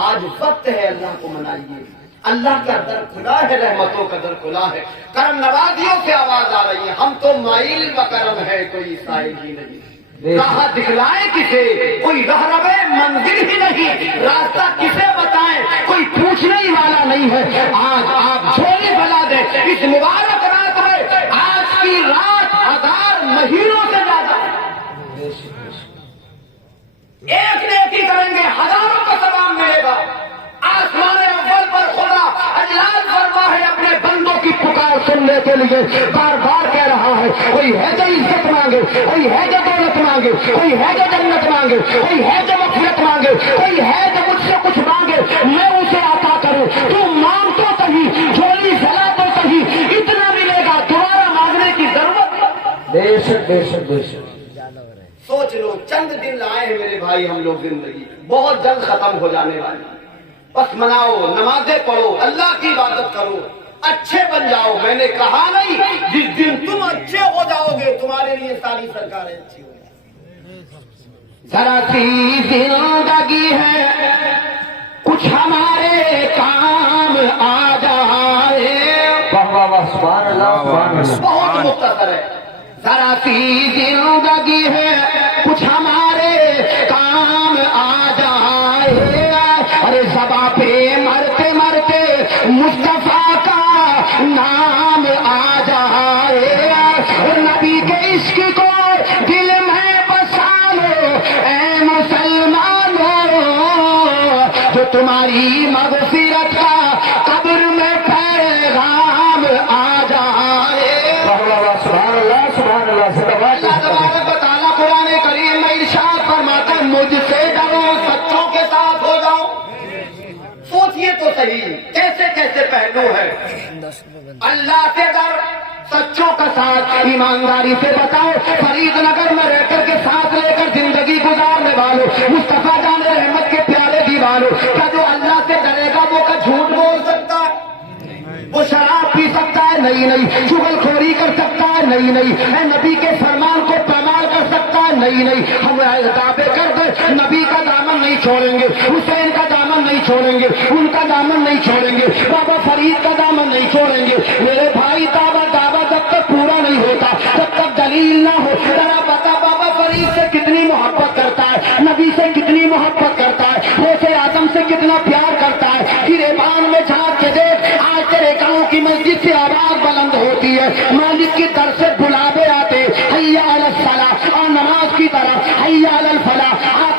आज वक्त है, अल्लाह को मनाइए। अल्लाह का दर खुला है, रहमतों का दर खुला है, करम नवाजियों से आवाज आ रही है। हम तो माइल व करम है, कोई साइल ही नहीं। कहा दिखलाए किसे, कोई रहरबे मंजिल ही नहीं, रास्ता किसे बताएं, कोई पूछने ही वाला नहीं है। आज आप झोली भला दे इस मुबारक रात में, आज की रात 1000 महीनों से ज्यादा। एक नेकी करेंगे, हजारों का सवाब मिलेगा। आसमान अव्वल पर खुदा अजलाल फरमा है अपने बंदों की पुकार सुनने के लिए, बार बार कह रहा है। कोई है जो इज्जत मांगे, कोई है जो दौलत मांगे, कोई है जो जन्नत मांगे, कोई है जो मग़फ़िरत मांगे, कोई है जो मुझसे कुछ मांगे, मैं उसे अता करूं। तू मांग तो सही, झोली जला तो सही, इतना मिलेगा, दोबारा मांगने की जरूरत। बेशक बेशक बेशक। सोच लो, चंद दिन लाए हैं मेरे भाई हम लोग, जिंदगी बहुत जल्द खत्म हो जाने वाली। बस मनाओ, नमाजें पढ़ो, अल्लाह की इबादत करो, अच्छे बन जाओ। मैंने कहा नहीं, जिस दिन तुम अच्छे हो जाओगे तुम्हारे लिए सारी सरकारें अच्छी हो जाएंगी। जरा सी जिंदगी है, कुछ हमारे काम आ जाए। वाह वाह वाह, सुभान अल्लाह सुभान अल्लाह। बहुत मुख्तसर है। जरा सी जिंदगी है, कुछ हमारे काम आ जाए। अरे ज़बां पे मरते मरते मुस्तफा का नाम आ जाए। नबी के इश्क को दिल में बसा लो ऐ मुसलमानों, जो तुम्हारी मग़फ़िरत का कब्र में पैगाम आ जाए। सुभान अल्लाह सुभान अल्लाह। अल्लाह तबारक व तआला कुरान करीम में इरशाद फरमाता है, मुझसे डरो, सच्चों के साथ हो जाओ। सोचिए तो सही कैसे कैसे पहलू है। अल्लाह से डर, सच्चों का साथ, ईमानदारी से बताओ। फरीदनगर में रहकर के साथ लेकर जिंदगी गुजारने वालों, मुस्तफा जान रहमत के प्यारे दीवानों, क्या जो अल्लाह से डरेगा वो का झूठ बोल सकता है? वो शराब पी सकता है? नहीं नहीं। चुगलखोरी कर सकता है? नहीं नहीं। नबी के फरमान को पामाल कर सकता है? नहीं नहीं। हम दावे कर दे नबी का दामन नहीं छोड़ेंगे, हुसैन का दामन नहीं छोड़ेंगे, उनका दामन नहीं छोड़ेंगे, बाबा फरीद का दामन नहीं छोड़ेंगे। मेरे भाई दावा जब तक पूरा नहीं होता, जब तक दलील ना हो। जरा बता बाबा फरीद से कितनी मोहब्बत करता है, नबी से कितनी मोहब्बत करता है, गौसे आजम से कितना प्यार करता है। गिरेबान में झांक के देख, आज तेरे गांव की मस्जिद से आवाज बुलंद होती है, मालिक की दर से बुलावे आते, हैया अलल सलाह, और नमाज की तरफ, हैया अलल फलाह,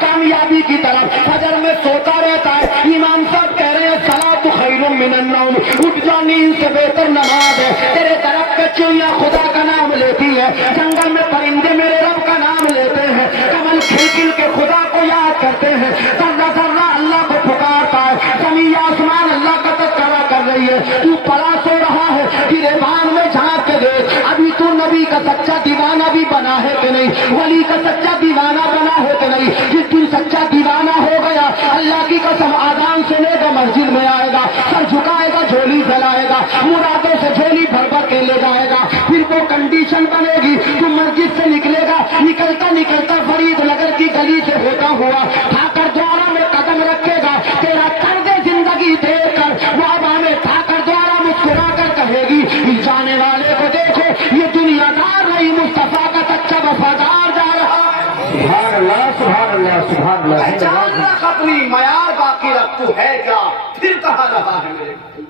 कामयाबी की तरफ। फजर में सोता रहता है, इमाम साहब कह रहे हैं सलातु खैरुम मिनन नौम, उठ जा, नींद से बेहतर नमाज है। तेरे तरफ पे चिड़िया खुदा का नाम लेती है, जंगल में परिंदे मेरे रब का नाम लेते हैं, कमल खिल के खुदा को याद करते हैं, जर्रा जर्रा अल्लाह को पुकारता है, जमीन आसमान अल्लाह का तज़किरा कर रही है। तू पड़ा सो रहा है, गिरेबान में झांक के देख, अभी तू नबी का सच्चा दीवाना भी बना है कि नहीं, वली का सच्चा दीवाना बना है कि नहीं। जिस दिन सच्चा दीवाना हो गया, अल्लाह की कसम आजान सुनेगा, मस्जिद में आएगा, सर झुकाएगा, झोली जलाएगा, मुरादों से झोली भर भर के ले जाएगा। फिर वो कंडीशन बनेगी, तू मस्जिद से निकलेगा, निकलता निकलता फरीदनगर की गली से होता हुआ ठाकर द्वारा में कदम रखेगा, तेरा कर्ज जिंदगी देख कर वो हवा में ठाकर द्वारा मुस्कुरा कर कहेगी, जाने वाले को देखो, ये दुनियादार नहीं, मुस्तफा का सच्चा वफादार जा रहा है। सुभान अल्लाह सुभान अल्लाह सुभान अल्लाह। पहचान रख अपनी, मयार बाकी रख, तू है क्या, फिर कहा रहा है मेरे भाई।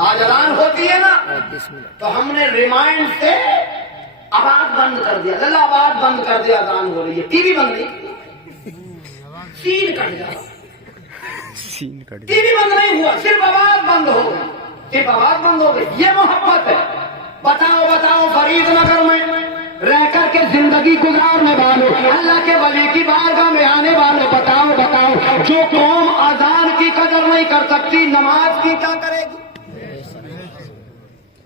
आज अजान होती है ना, तो हमने रिमाइंड से आवाज बंद कर दिया, लल्ला आवाज बंद कर दिया, अजान हो रही है, टीवी बंद नहीं, सीन कट जा, सीन कट टीवी बंद नहीं हुआ, सिर्फ आवाज बंद हो गई, सिर्फ आवाज बंद हो गई। ये मोहब्बत है। बताओ बताओ, फरीद नगर में रह कर के जिंदगी गुजारने वालों, अल्लाह के वली की बारगाह में आने वालों, बताओ बताओ, जो कौम अजान की कदर नहीं कर सकती, नमाज की क्या करेगी?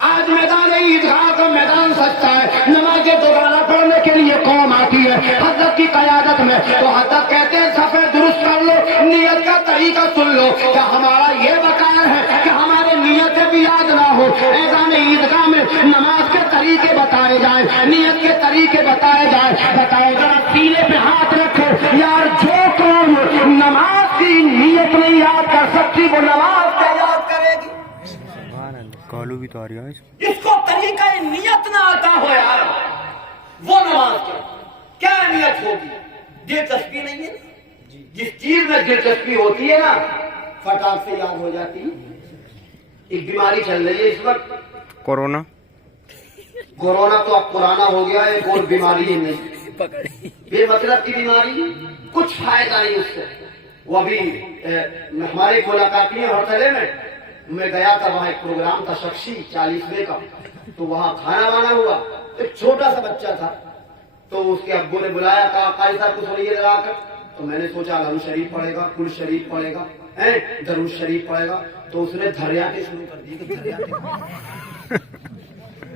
आज मैदान ईदगाह का मैदान सजता है, नमाज दोबारा पढ़ने के लिए कौम आती है हजरत की क़यादत में, तो हजरत कहते हैं सफे दुरुस्त कर लो, नियत का तरीका सुन लो। क्या हमारा ये बकाया है कि हमारे नियतें भी याद ना हो? मैदान ईदगाह में नमाज के तरीके बताए जाए, नियत के तरीके बताए जाए। बताओ जरा सीने पे हाथ रखो यार, जो कौम नमाज की नियत नहीं याद कर सकती, वो नमाज क्या याद करेगी? कालू भी तो आ रही है। इसको तरीका नियत ना आता हो यार, वो नमाज क्या नियत होगी? दिलचस्पी नहीं है, जिस चीज में दिलचस्पी होती है ना, फटाक से याद हो जाती है। एक बीमारी चल रही है इस वक्त, कोरोना। कोरोना तो अब पुराना हो गया है, एक और बीमारी ही नहीं, बेमतलब की बीमारी, कुछ फायदा नहीं उससे। वो अभी हमारे मुलाकाती हड़ताले में मैं गया था, वहाँ एक प्रोग्राम था शख्सी 40वें का, तो वहाँ खाना वाना हुआ, एक छोटा सा बच्चा था, तो उसके अब्बू ने बुलाया, कहा कारी साहब कुछ सुनिए लगा कर। तो मैंने सोचा अलहम शरीफ पढ़ेगा, कुल शरीफ पढ़ेगा, दरूद शरीफ पढ़ेगा, तो उसने धर्याते शुरू कर दिए।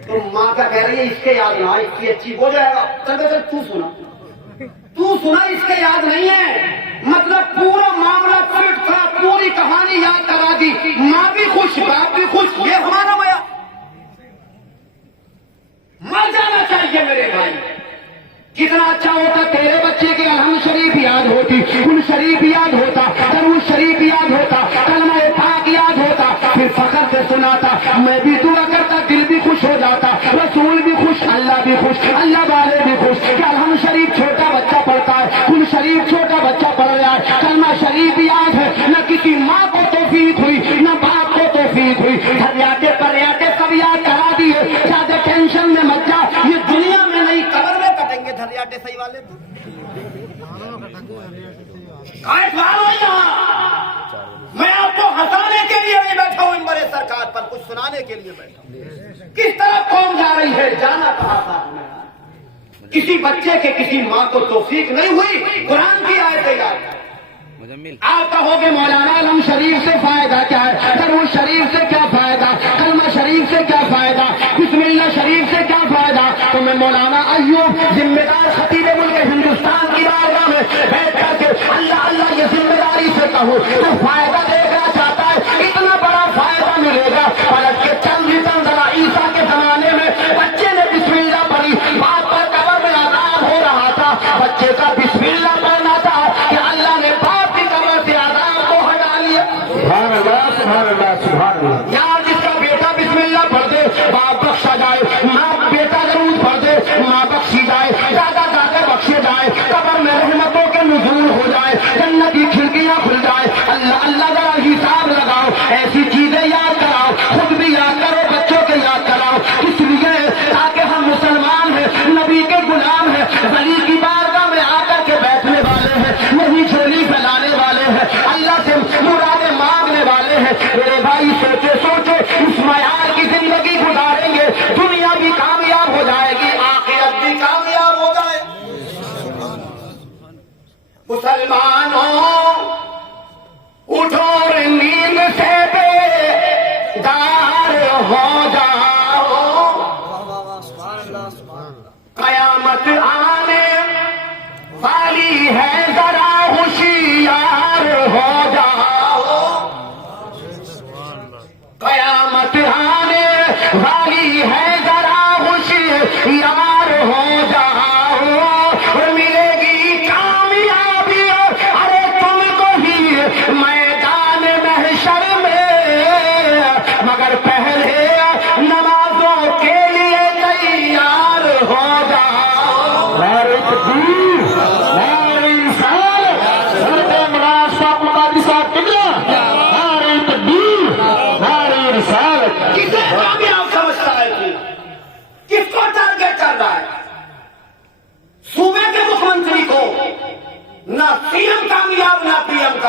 तो माँ क्या कह रही है, इसके याद ना, इसकी अच्छी हो जाएगा। चल तू सुना, इसके याद नहीं है। मतलब पूरा मामला फिट था, पूरी कहानी याद करा दी, माँ भी खुश, बाप भी खुश। ये हमारा मया, मर जाना चाहिए मेरे भाई। कितना अच्छा होता तेरे बच्चे के अलहम शरीफ याद होती, कुल शरीफ याद होता, दरूद शरीफ याद होता, कलमा पाक याद होता, फिर फखर से सुनाता, मैं भी दुआ करता, दिल भी खुश हो जाता, रसूल भी खुश, अल्लाह भी खुश, अल्लाह वाले भी खुश। अलहम शरीफ छोटा बच्चा पढ़ता है, कुल शरीफ छोटा बच्चा पढ़ रहा है, कलमा शरीफ याद है, न किसी माँ को तौफीक हुई, न बाप को तौफीक हुई, धर्याते पर्याते सब याद करा दिए। ज्यादा टेंशन में मत जा, ये दुनिया में नहीं कब्र में कटेंगे धर्याटे सही वाले। मैं आपको हंसाने के लिए नहीं बैठा हूँ बड़े सरकार पर, कुछ सुनाने के लिए बैठा हूँ। किस तरह कौम जा रही है, जाना कहा था। किसी बच्चे के किसी माँ को तौफीक नहीं हुई, कुरान की आयतें याद। आप कहोगे मौलाना अलहम शरीफ से फायदा क्या है, दरूद शरीफ से क्या फायदा, कलमा शरीफ से क्या फायदा, बिस्मिल्लाह शरीफ से क्या फायदा? तो मैं मौलाना अय्यूब जिम्मेदार खतीब मुल्क हिंदुस्तान की बारगाह में बैठ करके अल्लाह अल्लाह ये जिम्मेदारी से कहूँ, तो फायदा देखना चाहता है, इतना बड़ा फायदा मिलेगा। पलट के चंद जरा ईसा के जमाने में बच्चे ने बिस्मिल्लाह पढ़ी, बाप पर कब्र में आजाद हो रहा था, बच्चे का बिस्मिल्लाह पढ़ना था कि अल्लाह ने बाप की कब्र से आजाद को हटा लिया। सुभान अल्लाह, सुभान अल्लाह, सुभान अल्लाह। यार जिसका बेटा बिस्मिल्लाह पढ़ दे, बाप बख्शा जाए, माँ बेटा जरूर पढ़ दे, माँ बख्शी जाए, दादा दादा बख्शे जाए, कब्र में रहमतों के नुज़ूल हो जाए, जन्नत की खिड़कियां खुल जाए। अल्लाह अल्लाह जरा हिसाब लगाओ, ऐसी चीजें याद कराओ, खुद भी याद करो, बच्चों के याद कराओ, इसलिए ताकि हम मुसलमान हैं, नबी के गुलाम हैं, वली की बारगाह में आकर के बैठने वाले हैं, नहीं झोली फैलाने वाले हैं, अल्लाह से मुरादें मांगने वाले हैं। मेरे भाई सोचो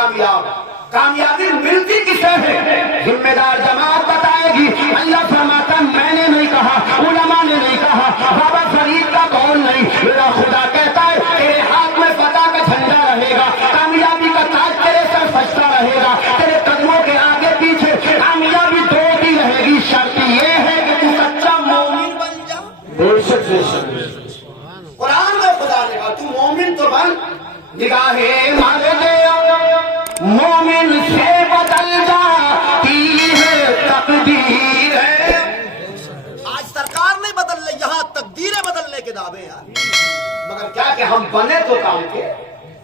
कामयाब। कामयाबी मिलती किसे है? जिम्मेदार जमात बताएगी। अल्लाह फरमाता मैंने नहीं कहा, उलमा ने नहीं कहा, बाबा फरीद का कौन नहीं, मेरा खुदा कहता है तेरे हाथ में फतह का झंडा रहेगा, कामयाबी का ताज तेरे सर सजता रहेगा, तेरे कदमों के आगे पीछे कामयाबी दौड़ती रहेगी। शर्त ये है कि तू सच्चा मोमिन बन जा। बेशक बेशक कुरान में खुदा ने कहा तू मोमिन तो बन। निगाहे मारे दे मोमिन से बदल जाती है तकदीर है। आज सरकार नहीं बदल रही, यहाँ तकदीरें बदलने के दावे यार। मगर क्या कि हम बने तो काम के,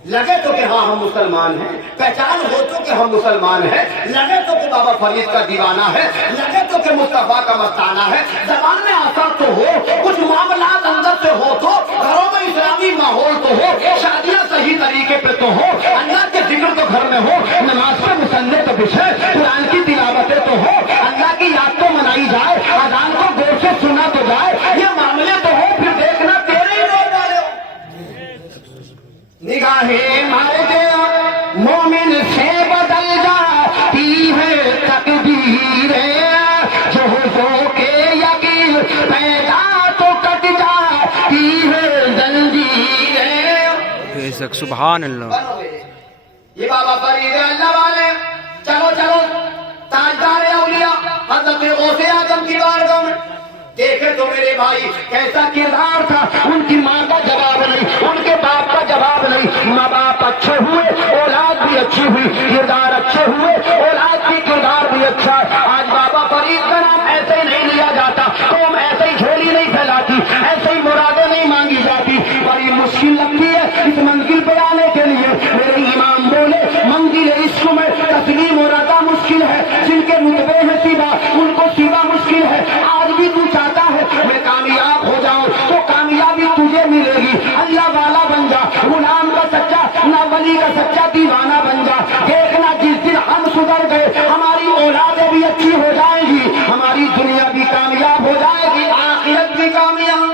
लगे तो कि हाँ हम मुसलमान हैं, पहचान हो तो कि हम मुसलमान हैं, लगे तो कि बाबा फरीद का दीवाना है, लगे तो कि मुस्तफा का मस्ताना है, जबान में आसार तो हो, कुछ मामलात अंदर से हो तो, घरों में इस्लामी माहौल तो हो, शादियां सही तरीके पे तो हो, अल्लाह के जिक्र तो घर में हो, नमाज पे मुसल्ले तो बिछे, कुरान की तिलावतें तो हो, अल्लाह की याद तो मनाई जाए, अजान को गौर से सुना तो जाए, ये मामले तो हो, फिर देखना तेरे ही लोग वाले हो। निगाहें मारे दे मोमिन से बदल जाती है तकदीरें, जो हो के यकीन पैदा तो कट जाती है जंजीरें। बेशक सुभान अल्लाह। ये बाबा फरीद अल्लाह वाले, चलो चलो ताजदार औलिया हज़रत गौसे आज़म की बारगाह में। देखे तो मेरे भाई कैसा किरदार था, उनकी माँ का जवाब नहीं, उनके बाप का जवाब नहीं। माँ बाप अच्छे हुए, औलाद भी अच्छी हुई, किरदार अच्छे हुए, औलाद की किरदार भी अच्छा। आज बाबा फरीद का नाम ऐसे ही नहीं लिया जाता, कौम ऐसे ही झोली नहीं फैलाती, ऐसे ही मुरादें नहीं मांगी जाती। बड़ी मुश्किल लगती है इस मंजिल पे आने के लिए। मेरे इमाम बोले मंजिल इश्क में तस्लीम और रज़ा मुश्किल है, जिनके मुतबे हैं सीधा उनको सीधा मुश्किल है। आज भी तू चाहता है मैं कामयाब हो जाऊं तो कामयाबी तुझे मिलेगी। अल्लाह वाला बन जा, गुलाम का सच्चा ना वली का सच्चा दीवाना बन जा। देखना जिस दिन हम सुधर गए हमारी औलादें भी अच्छी हो जाएगी, हमारी दुनिया भी कामयाब हो जाएगी, आखिरत भी कामयाब।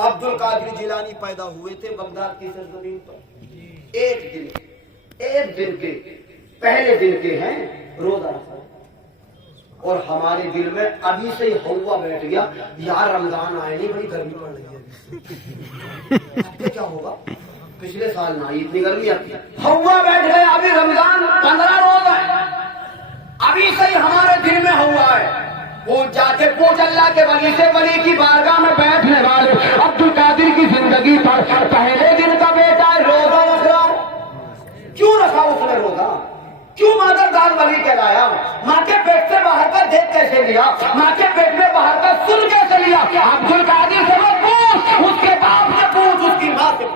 अब्दुल कादिर जिलानी पैदा हुए थे बगदाद की सरजमीन पर। एक दिन के पहले दिन के हैं रोजा रखा, और हमारे दिल में अभी से ही हवा बैठ गया यार रमजान आए नहीं, बड़ी गर्मी पड़ रही है। क्या होगा, पिछले साल ना इतनी गर्मी आती, हवा बैठ गया अभी रमजान 15 रोज है, अभी से ही हमारे दिल में हवा है। पूछ जाते पूछ अल्लाह के वली से वली की बारगाह में बैठने वाले अब्दुल कादिर की जिंदगी पर पहले दिन का बेटा रोजा रख रहा, क्यों रखा उसने रोजा, क्यों मादरदार वली कहलाया, माँ के पेट से बाहर का देख कैसे लिया, माँ के पेट में बाहर का सुन कैसे लिया। अब्दुल कादिर से मत पूछ, उसके बाप से पूछ, उसकी माँ से पूछ,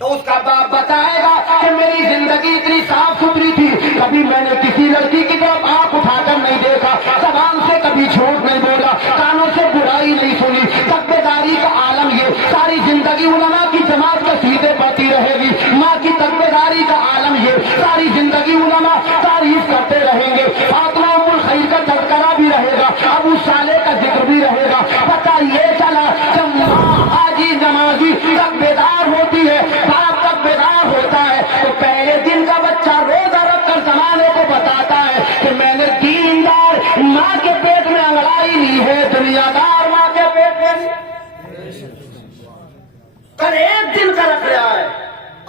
तो उसका बाप बताएगा कि मेरी जिंदगी इतनी साफ सुथरी थी, कभी मैंने किसी लड़की की तरफ आंख उठाकर नहीं देखा, जबान से कभी झूठ नहीं बोला, कानों से बुराई नहीं सुनी, तकबेदारी का आलम ये, सारी जिंदगी उलमा की जमात के सीधे पड़ती रहेगी। माँ की तकबेदारी का आलम ये, सारी जिंदगी उलमा तारीफ करते रहेंगे, फातिमा उम्मुल खैर का तज़किरा भी रहेगा, अबू साले का जिक्र भी रहेगा। पता ये चला जब माँ हाजी नमाजी तकबेदार होती है, बाप तकबेदार होता है, तो पहले दिन का बच्चा रोजा रखकर जमाने को बताता है कि मैंने दीनदार माँ के पेट में अंगड़ाई ली है, दुनियादार माँ के पेट में। कल एक दिन का रख रहा है,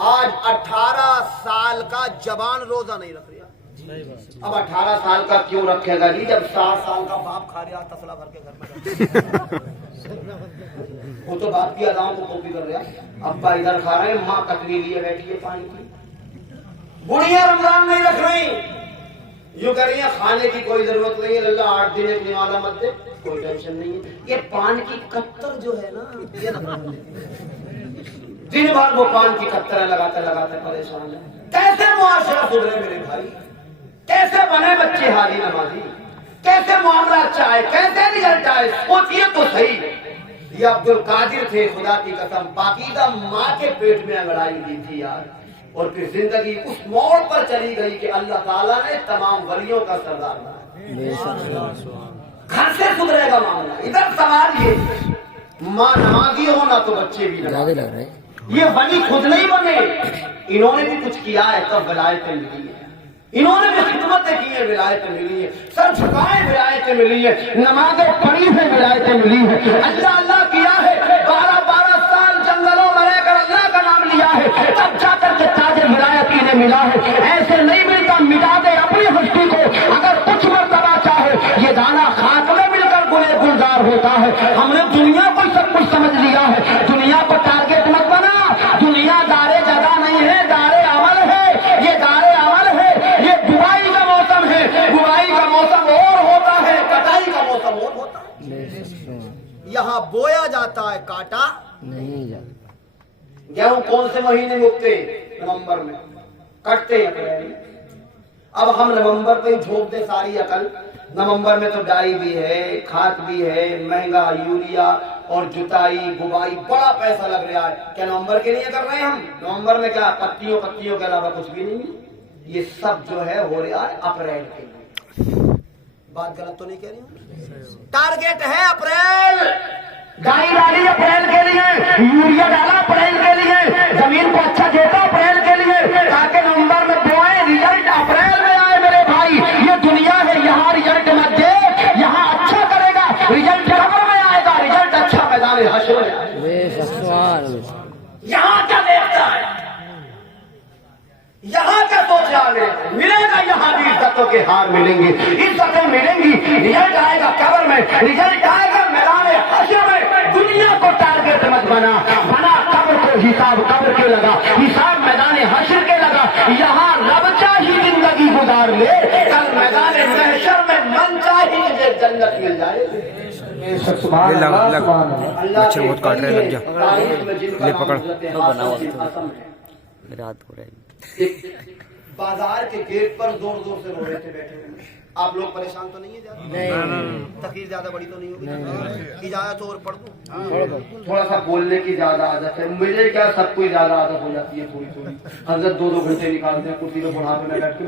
आज 18 साल का जवान रोजा नहीं रख रहा। अब 18 साल का क्यों रखेगा जी, जब 7 साल का बाप खा रहा तसला भर के घर में। वो तो बाप की अदाओं को कॉपी कर रहा, अब्बा इधर खा रहे हैं, माँ कटरी लिए बैठी है पानी की। बुढ़िया रमजान नहीं रख रही, यूं कह रही है खाने की कोई जरूरत नहीं है, अल्लाह 8 दिन एक निवाला मत दे, कोई टेंशन नहीं है। ये पान की कत्तर जो है ना, ये दिन भर वो पान की कत्तरें लगाते लगाते परेशान है। कैसे मुआशरा सुधरे मेरे भाई, कैसे बने बच्चे हाजी नमाजी, कैसे मामला अच्छा है, कैसे रिजल्ट आए, सोचिए तो सही। ये अब्दुल कादिर थे, खुदा की कसम पाकीज़ा माँ के पेट में अंगड़ाई दी थी यार, और फिर जिंदगी उस मोड़ पर चली गई कि अल्लाह ताला ने तमाम वलियों का सरदार बनाया। घर से सुधरेगा मामला। इधर सवाल ये, माँ नमाजी हो ना तो बच्चे भी नमाजी। ये वली खुद नहीं बने, इन्होंने भी कुछ किया है तब विलायतें मिली है, इन्होंने भी खिदमतें की है विलायतें मिली है, सर झुकाए विलायतें मिली है, नमाजें पढ़ी है विलायतें मिली है, अल्लाह अल्लाह किया है, 12-12 साल जंगलों में रहकर अल्लाह का नाम लिया है, तब जाकर के ताज विलायत इन्हें मिला है। ऐसे नहीं मिलता, मिटा दे अपनी हस्ती को, अगर कुछ मर्तबा चाहे ये दाना खाक में मिलकर गुले गुलजार होता है। हमने दुनिया को सब कुछ समझ लिया है, दुनिया को टारगेट मत बना, दुनिया दारे जगह नहीं है, दारे अमल है, ये दारे अमल है, ये बुआई का मौसम है, बुआई का मौसम और होता है, कटाई का मौसम और होता है। यहाँ बोया जाता है, काटा नहीं जाता। गेहूं कौन से महीने में उगते? नवंबर में, कटते हैं अप्रैल में। अब हम नवंबर पे ही झोंक दे सारी अकल, नवंबर में तो डाई भी है, खाद भी है, महंगा यूरिया और जुताई बुवाई, बड़ा पैसा लग रहा है। क्या नवंबर के लिए कर रहे हैं हम? नवंबर में क्या पत्तियों के अलावा कुछ भी नहीं है। ये सब जो है हो रहा है अप्रैल के लिए। बात गलत तो नहीं कह रही हूँ? टारगेट है अप्रैल, डाई डाली अप्रैल के लिए, यूरिया डाला अप्रैल के लिए, जमीन को अच्छा जोता अप्रैल के लिए, ताकि नवंबर में बोए, रिजल्ट अप्रैल में आए। मेरे भाई ये दुनिया है, यहाँ रिजल्ट मत दे, यहाँ अच्छा करेगा रिजल्ट कब्र में आएगा, रिजल्ट अच्छा मैदान हश्र में आएगा। यहाँ क्या देखता है, यहाँ क्या सोच रहा है? मिलेगा यहाँ भी इज्जतों के हार मिलेंगे, इज्जतें मिलेंगी, रिजल्ट आएगा कब्र में, रिजल्ट आएगा मैदान हश्र में। दुनिया को टारगेट मत बना, बना कब्र को हिसाब कब्र के लगा, हिसाब मैदान हश्र के लगा। यहाँ रब चाही जिंदगी गुजार ले, कल मैदान महशर में मन चाही तुझे जन्नत मिल जाए। मच्छर बहुत काट रहे, लग जा, ले पकड़। रात हो रही। बाजार के गेट पर जोर जोर से रो रहे थे बैठे हुए। आप लोग परेशान तो नहीं है ज्यादा? नहीं। तकलीफ ज्यादा बड़ी तो नहीं होगी? इजाजत और पढ़ दूं? थोड़ा सा बोलने की ज्यादा आदत है मुझे, क्या सबको ज्यादा आदत हो जाती है थोड़ी थोड़ी। हजरत 2-2 घंटे निकालते हैं कुर्सी पे बुढ़ापे में बैठ के।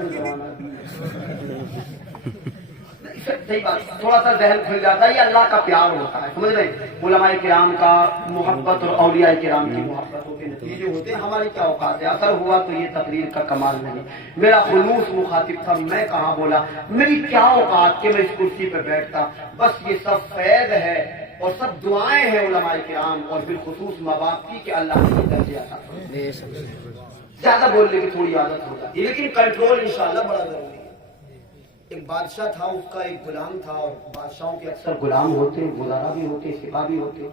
सही बात, थोड़ा सा जहन खुल जाता है, ये अल्लाह का प्यार होता है, समझ रहे? उलमाए किराम का मोहब्बत और औलिया किराम की मोहब्बतों के नतीजे होते हैं। हमारी क्या औकात है, असर हुआ तो ये तकरीर का कमाल नहीं। मेरा खुलूस मुखातिब था, मैं कहाँ बोला, मेरी क्या औकात के मैं इस कुर्सी पे बैठता। बस ये सब फैज़ है और सब दुआएं हैं उलमाए किराम और बिलखुसूस माँ बाप की कि अल्लाह की दर्जे आता। ज्यादा बोलने की थोड़ी आदत हो जाती है, लेकिन कंट्रोल इंशाअल्लाह बड़ा जरूरी है। एक बादशाह था, उसका एक गुलाम था, और बादशाहों के अक्सर गुलाम होते, गुजारा भी होते, सिपा भी होते।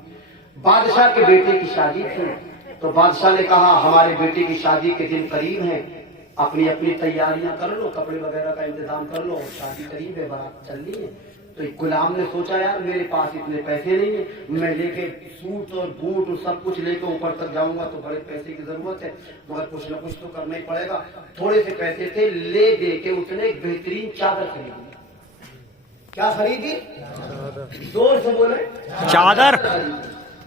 बादशाह के बेटे की शादी थी, तो बादशाह ने कहा हमारे बेटे की शादी के दिन करीब है, अपनी अपनी तैयारियां कर लो, कपड़े वगैरह का इंतजाम कर लो, शादी करीब है, बारात चलनी है। तो एक गुलाम ने सोचा यार मेरे पास इतने पैसे नहीं है, मैं लेके सूट और बूट और सब कुछ लेके ऊपर तक जाऊंगा तो बड़े पैसे की जरूरत है, मगर कुछ न कुछ तो करना ही पड़ेगा। थोड़े से पैसे थे, ले दे के उसने एक बेहतरीन चादर खरीदी। क्या खरीदी? जोर से बोले, चादर।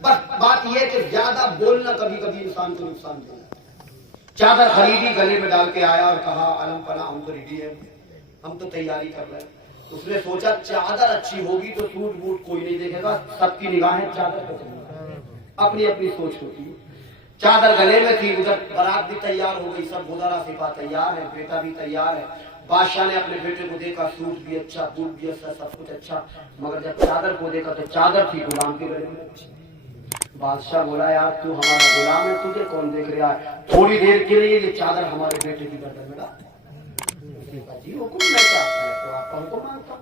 बस बात यह है कि ज्यादा बोलना कभी कभी इंसान को नुकसान देगा। चादर खरीदी, गले में डाल के आया और कहा आलम पना हम तो रेडी है, हम तो तैयारी कर रहे हैं। उसने सोचा चादर अच्छी होगी तो सूट बूट कोई नहीं देखेगा, सबकी निगाहें चादर पर चलेंगी, अपनी अपनी सोच होती है। चादर गले में थी, उधर बारात भी तैयार हो गई, सब गुजारा सिपा तैयार है, बेटा भी तैयार है। बादशाह ने अपने बेटे को देखा, सूट भी अच्छा, बूट भी अच्छा, सब कुछ अच्छा, मगर जब चादर को देखा तो चादर थी गुलाम के गले में। बादशाह बोला यार तू हमारा गुलाम है, तुझे कौन देख रहा है, थोड़ी देर के लिए ये चादर हमारे बेटे की गर्दन में डाल। जी हुकुम मैं चाहता है तो आपका हुक्म मानता हूँ।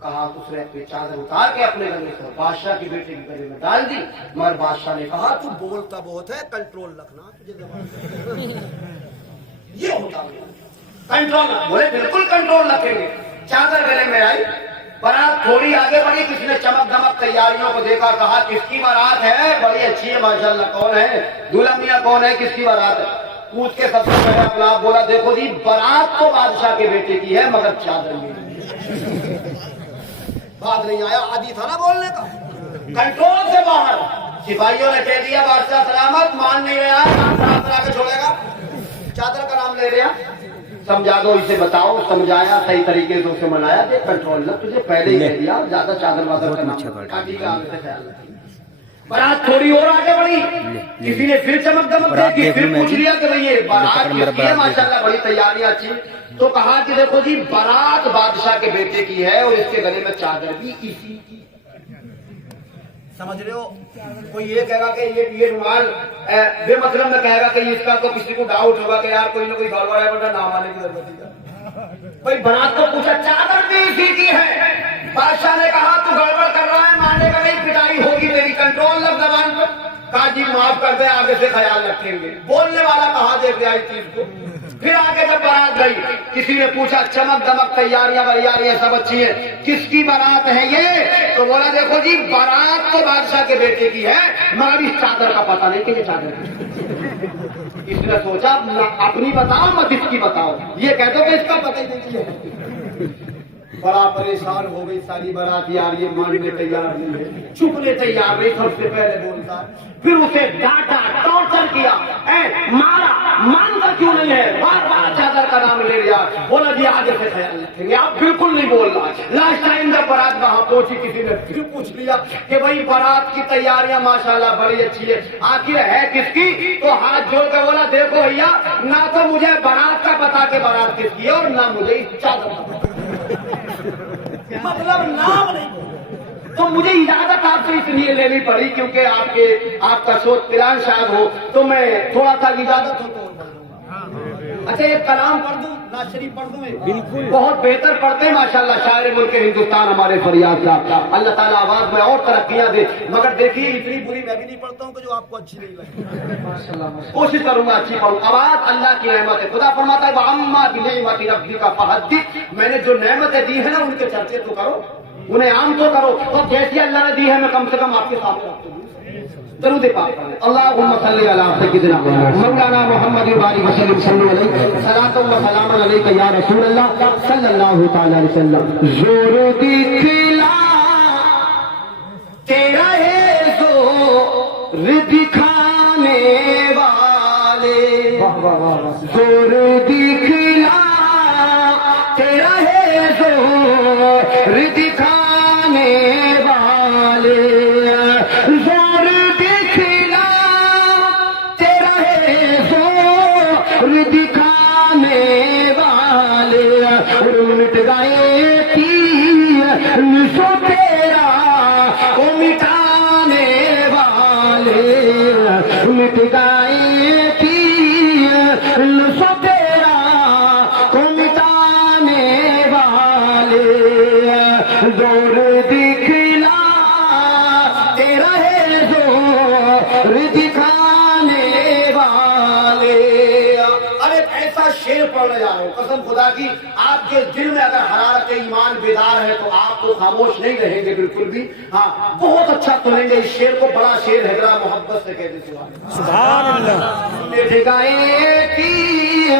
कहा दूसरे अपनी चादर उतार के अपने गले से बादशाह की बेटे की गले में डाल दी, मगर बादशाह ने कहा तू बोलता बहुत है, कंट्रोल रखना, तुझे ये होता कंट्रोल। बोले बिल्कुल कंट्रोल रखेंगे। चादर गले में आई, बारात थोड़ी आगे बढ़ी, किसी ने चमक दमक तैयारियों को देखा, कहा किसकी बारात है, बड़ी अच्छी है माशाल्लाह, कौन है दूल्हा मियां, कौन है, किसकी बारात है। पूछ के सबसे पहले अपना आप बोला देखो जी बारात तो बादशाह के बेटे की है मगर चादर मेरी। बात नहीं आया, आदि था ना बोलने का, कंट्रोल से बाहर। सिपाहियों ने कह दिया बादशाह सलामत, मान नहीं रहा, करा के छोड़ेगा, चादर का नाम ले रहा, समझा दो इसे, बताओ। समझाया, सही तरीके से उसे मनाया, देख कंट्रोल न, तुझे पहले ही कह दिया ज्यादा चादर वादर का नाम। बारात थोड़ी और आगे बढ़ी, किसी ने फिर चमक दमक बारात देखी, देख फिर लूं मैं पूछ जी। लिया कि भाई ये बारात पकड़ मेरा किसकी है, बारात माशाल्लाह बड़ी तैयारियां अच्छी। तो कहा कि देखो जी बारात बादशाह के बेटे की है और इसके गले में चादर भी इसी की। समझ रहे हो? कोई ये कहेगा कि ये रुमाल बेमतलब में कहेगा कि इसका तो किसी को डाउट होगा कि यार कोई ना कोई गड़बड़ है, वरना नाम आने की जरूरत नहीं। भाई बारात को पूछा, चादर भी इसी की है। बादशाह ने कहा तू गड़बड़ कर रहा है, मानेगा नहीं, पिटाई होगी तेरी, कंट्रोल लग जबान पर। कहा जी माफ कर दे, आगे से ख्याल रखेंगे। बोलने वाला कहा देख रहा इस चीज को। फिर आगे जब बारात गई, किसी ने पूछा चमक दमक तैयारियां वैयारियां सब अच्छी है, किसकी बारात है ये? तो बोला देखो जी बारात तो बादशाह के बेटे की है, मगर इस चादर का पता नहीं कि ये चादर है। इसने सोचा अपनी बताओ मत इसकी बताओ, ये कह दो कि इसका पता ही नहीं है। बड़ा परेशान हो गई सारी बारात, यार ये मानने तैयार नहीं है, चुपने तैयार नहीं, सबसे पहले बोलता। फिर उसे डांटा, टॉर्चर किया, मारा, मानता क्यों नहीं है, बार बार चादर का नाम ले लिया। बोला जी आगे से ख्याल रखेंगे, आप बिल्कुल नहीं बोल रहा। लास्ट टाइम जब बारात वहां पहुंची, किसी ने फिर पूछ लिया कि भाई बारात की तैयारियां माशाल्लाह बड़ी अच्छी है, आखिर है किसकी? तो हाथ जोड़ कर बोला देखो भैया, ना तो मुझे बारात का पता कि बारात किसकी है और ना मुझे इस चादर का पता। मतलब नाम नहीं। तो मुझे इजाजत आपसे इसलिए लेनी पड़ी क्योंकि आपका सोच प्लान शायद हो, तो मैं थोड़ा सा इजाजत हो तो अच्छा एक कलाम पढ़ दूं, नात शरीफ पढ़ दूं। बिल्कुल बहुत बेहतर पढ़ते हैं माशाल्लाह शायर मुल्क हिंदुस्तान हमारे फरियाद साहब, अल्लाह ताला आवाज में और तरक्कियां दे। मगर देखिए इतनी बुरी मैं भी नहीं पढ़ता हूँ कि जो आपको अच्छी नहीं लगती। कोशिश करूंगा अच्छी पढ़ूं। आवाज अल्लाह की नेमत है। खुदा फरमाता है अम्मा बिनेमति रब्बिका फहद्दिस, मैंने जो नेमतें दी है ना उनके चर्चे तो करो, उन्हें आम तो करो। तो जैसी अल्लाह ने दी है मैं कम से कम आपके सामने रख दूं। दरूद पाक पढ़ें, अल्लाहुम्मा सल्ली अला सय्यिदिना मौलाना मुहम्मद बारिक वसल्लम सल्लल्लाहु अलैहि सलातो व सलाम अलैका या रसूल अल्लाह सल्लल्लाहु तआला अलैहि वसल्लम। जोर दिखला तेरा है जोर दिखाने वाले, जोर दिखला तेरा है जोर दिखाने वाले, जोर दिखला तेरा है जोर दिखाने वाले, मिट गए तीर सो तेरा को मिटाने वाले, मिट गए तीर सो तेरा को मिटाने वाले, जोर दिखला तेरा है जोर दिखाने वाले। अरे ऐसा शेर पढ़ने जा रहा हूँ कसम खुदा की, आपके दिल में अगर हरारत ईमान बेदार है तो आप तो खामोश नहीं रहेंगे बिल्कुल भी। हाँ बहुत अच्छा सुनेंगे इस शेर को, बड़ा शेर है, जरा मोहब्बत से कहते सुभान अल्लाह। मिट गए तीर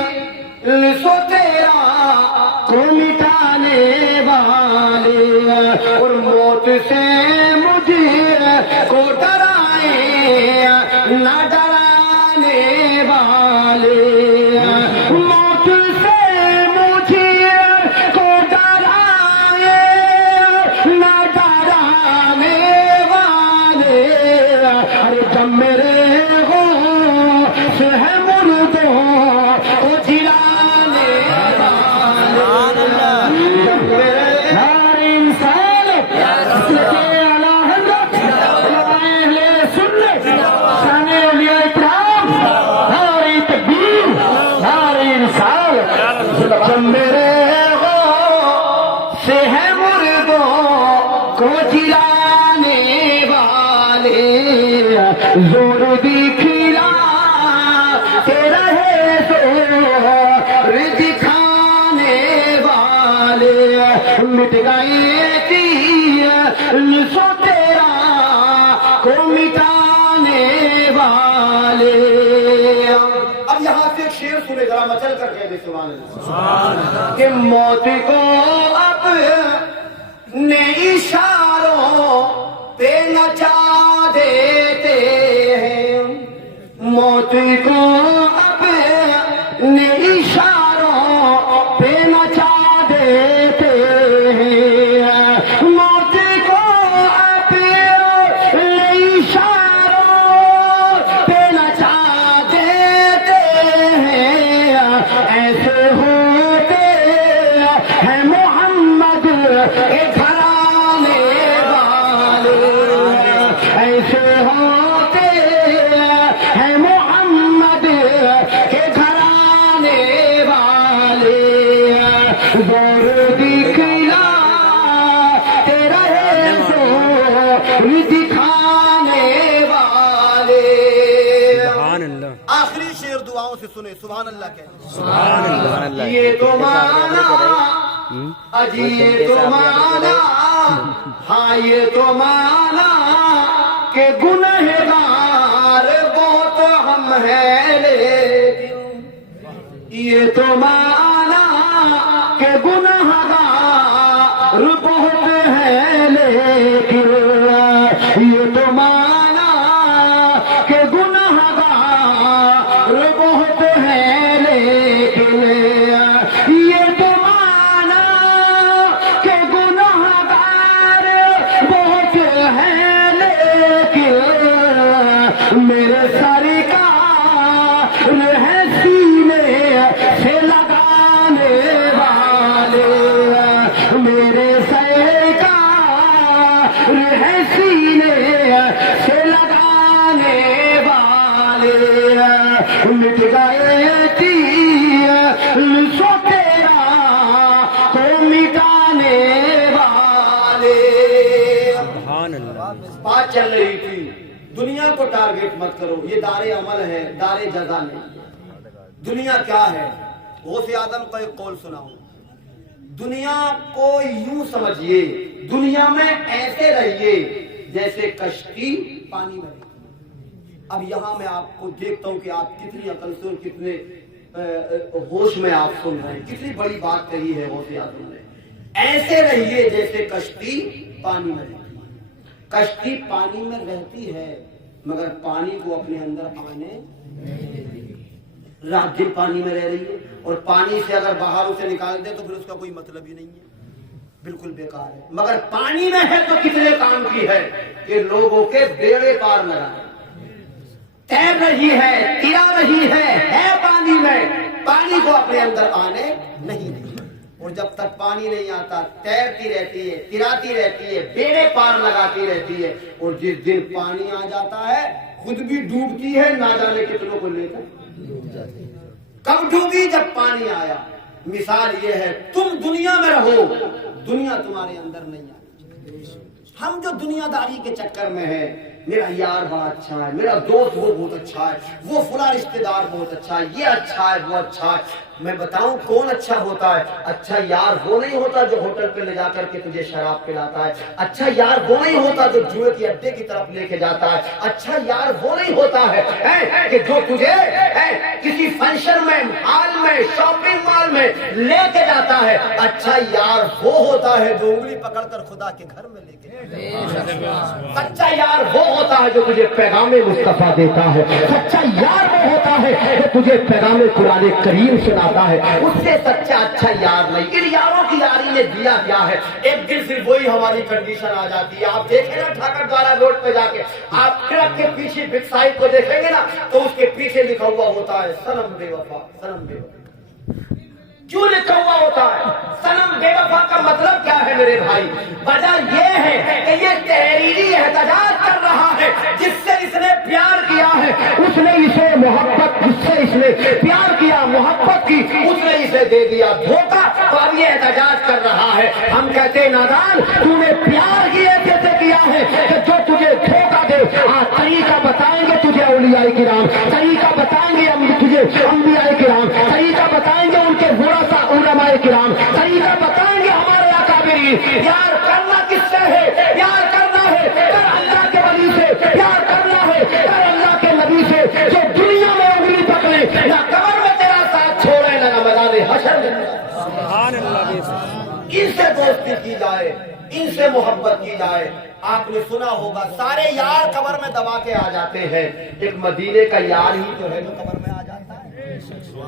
सो तेरा को मिटाने वाले, और मौत से मुझे को डराए ना डराने वाले, मौत से मुझे को डराए ना डराने वाले, अरे जब मेरे होश है मुर्दों को जिलाने वाले, जब मेरे हर इंसान जब मेरे से है मुर्दों को जिलाने वाले, जोर दिखला तेरा है जोर दिखाने वाले, मिट गए तीर सो तेरा को मिटाने वाले। अब यहाँ से एक शेर सुने जरा मचल कर कह दे सुभान अल्लाह कि मौत को अब ने इशारों पे नचा देते हैं, मौत को अब ने इशारों पे नचा देते हैं, मौत को अब ने इशारों زور دکھلا تیرا ہے زور دکھانے والے. سبحان اللہ. آخری شعر دعاؤں سے سنے. سبحان اللہ کہہ. سبحان اللہ. یہ تو مانا اجی یہ تو مانا ہاں یہ تو مانا کہ گنہگار بہت ہم ہیں لیکن یہ تو مانا کہ گنہگار بہت ہیں لیکن یہ تو مانا کہ گنہگار بہت ہیں لیکن یہ تو مانا کہ گنہگار بہت ہیں لیکن میرے سرکار ہے سینے سے لگانے والے. میرے سرکار ہے سینے سے لگانے والے. مٹ گئے تیر سو تیرا کو مٹانے والے. سبحان اللہ. بات چل رہی تھی دنیا کو ٹارگیٹ مت کرو. یہ دار عمل ہے، دار جزا نہیں. دنیا کیا ہے؟ غوث اعظم کا ایک قول سناؤں. دنیا کو یوں سمجھیے، دنیا میں ایسے رہیے جیسے کشتی پانی میں رہتی. اب یہاں میں آپ کو دیکھتا ہوں کہ آپ کتنی عقل سے اور کتنے ہوش میں آپ سن رہے ہیں. کتنی بڑی بات کہی ہے غوث اعظم نے. ایسے رہیے جیسے کشتی پانی میں رہتی. کشتی پانی میں رہتی ہے مگر پانی کو اپنے اندر آنے رات دن پانی میں رہ رہی ہے. اور پانی سے اگر باہر اسے نکال دے تو پھر اس کا کوئی مطلب ہی نہیں ہے، بالکل بیکار ہے. مگر پانی میں ہے تو کتنے کام کی ہے کہ لوگوں کے بیڑے پار لگائے. تیر رہی ہے، تیرا رہی ہے پانی میں، پانی کو اپنے اندر آنے نہیں دی. اور جب تک پانی نہیں آتا تیرتی رہتی ہے، تیراتی رہتی ہے، بیڑے پار لگاتی رہتی ہے. اور جس دن پانی آ جاتا ہے خود بھی ڈوبتی ہے، نہ جانے کتنوں کو لے کر. کب ڈوبی؟ جب پانی آیا. مثال یہ ہے تم دنیا میں رہو، دنیا تمہارے اندر نہیں آتی. ہم جو دنیا داری کے چکر میں ہیں، میرا یار بڑا اچھا ہے، میرا دوست وہ بہت اچھا ہے، وہ فلاں رشتہ دار بہت اچھا ہے، یہ اچھا ہے وہ اچھا ہے. میں بتاؤں کون اچھا ہوتا ہے؟ اچھا یار وہ نہیں ہوتا جو ہوٹل پہ لے جا کر کے تجھے شراب پلاتا ہے. اچھا یار وہ نہیں ہوتا جو جوئے کے اڈے کی طرف لے کے جاتا ہے. اچھا یار وہ نہیں ہوتا ہے کہ جو تجھے کسی فنکشن میں، ہال میں، شاپنگ مال میں لے کے جاتا ہے. اچھا یار وہ ہوتا ہے جو انگلی پکڑ کر خدا کے گھر میں لے کے جاتا ہے. سچا یار وہ ہوتا ہے جو تجھے پیغام مصطفیٰ دیتا ہے. سچا یار وہ ہوتا ہے جو تجھے پیغام قرآن کریم سناتا ہے. اس سے سچا اچھا یار نہیں. ان یاروں کی یاری نے دیا کیا ہے؟ ایک دن پھر وہی ہماری کنڈیشن آ جاتی ہے. آپ دیکھیں نا ٹھاکر دوارا روڈ پہ جا کے آپ ٹرک کے پیچھے بگ سائڈ کو دیکھیں گے نا تو اس کے پیچھے لکھا ہوا ہوتا ہے صنم بے وفا، صنم بے وفا. کیوں لکھا ہوا ہوتا ہے صنم بے وفا؟ کا مطلب کیا ہے میرے بھائی؟ وجہ یہ ہے کہ یہ تحریری احتجاج کر رہا ہے. جس سے اس نے پیار کیا ہے اس نے اسے محبت، جس سے اس نے پیار کیا، محبت کی، اس نے اسے دے دیا دھوکہ. تو اب یہ احتجاج کر رہا ہے. ہم کہتے ہیں نادان تو نے پیار کی ایسے سے کیا ہے کہ جو تجھے دھوکہ دے. ہاں طریقہ بتائیں گے تجھے اولیاء کرام، طریقہ بتائیں گے تجھے انبیاء کرام، طریقہ بتائیں گے ان کے ورثاء علماء کرام، طریقہ بتائیں گے ہمارے اکابرین. پیار کرنا کس سے ہے؟ پیار کرنا ہے کر اللہ کے ولی سے، پیار کرنا ہے کر اللہ کے نبی سے. جو دنیا میں انگلی پکڑے نہ قبر میں تیرا ساتھ چھوڑے نہ میدان حشر میں. سبحان اللہ. ان سے دوستی کی جائے، ان سے محبت کی جائے. آپ نے سنا ہوگا سارے یار قبر میں دبا کے آ جاتے ہیں، ایک مدینے کا یار ہی تو ہے جو قبر میں آ جاتا ہے.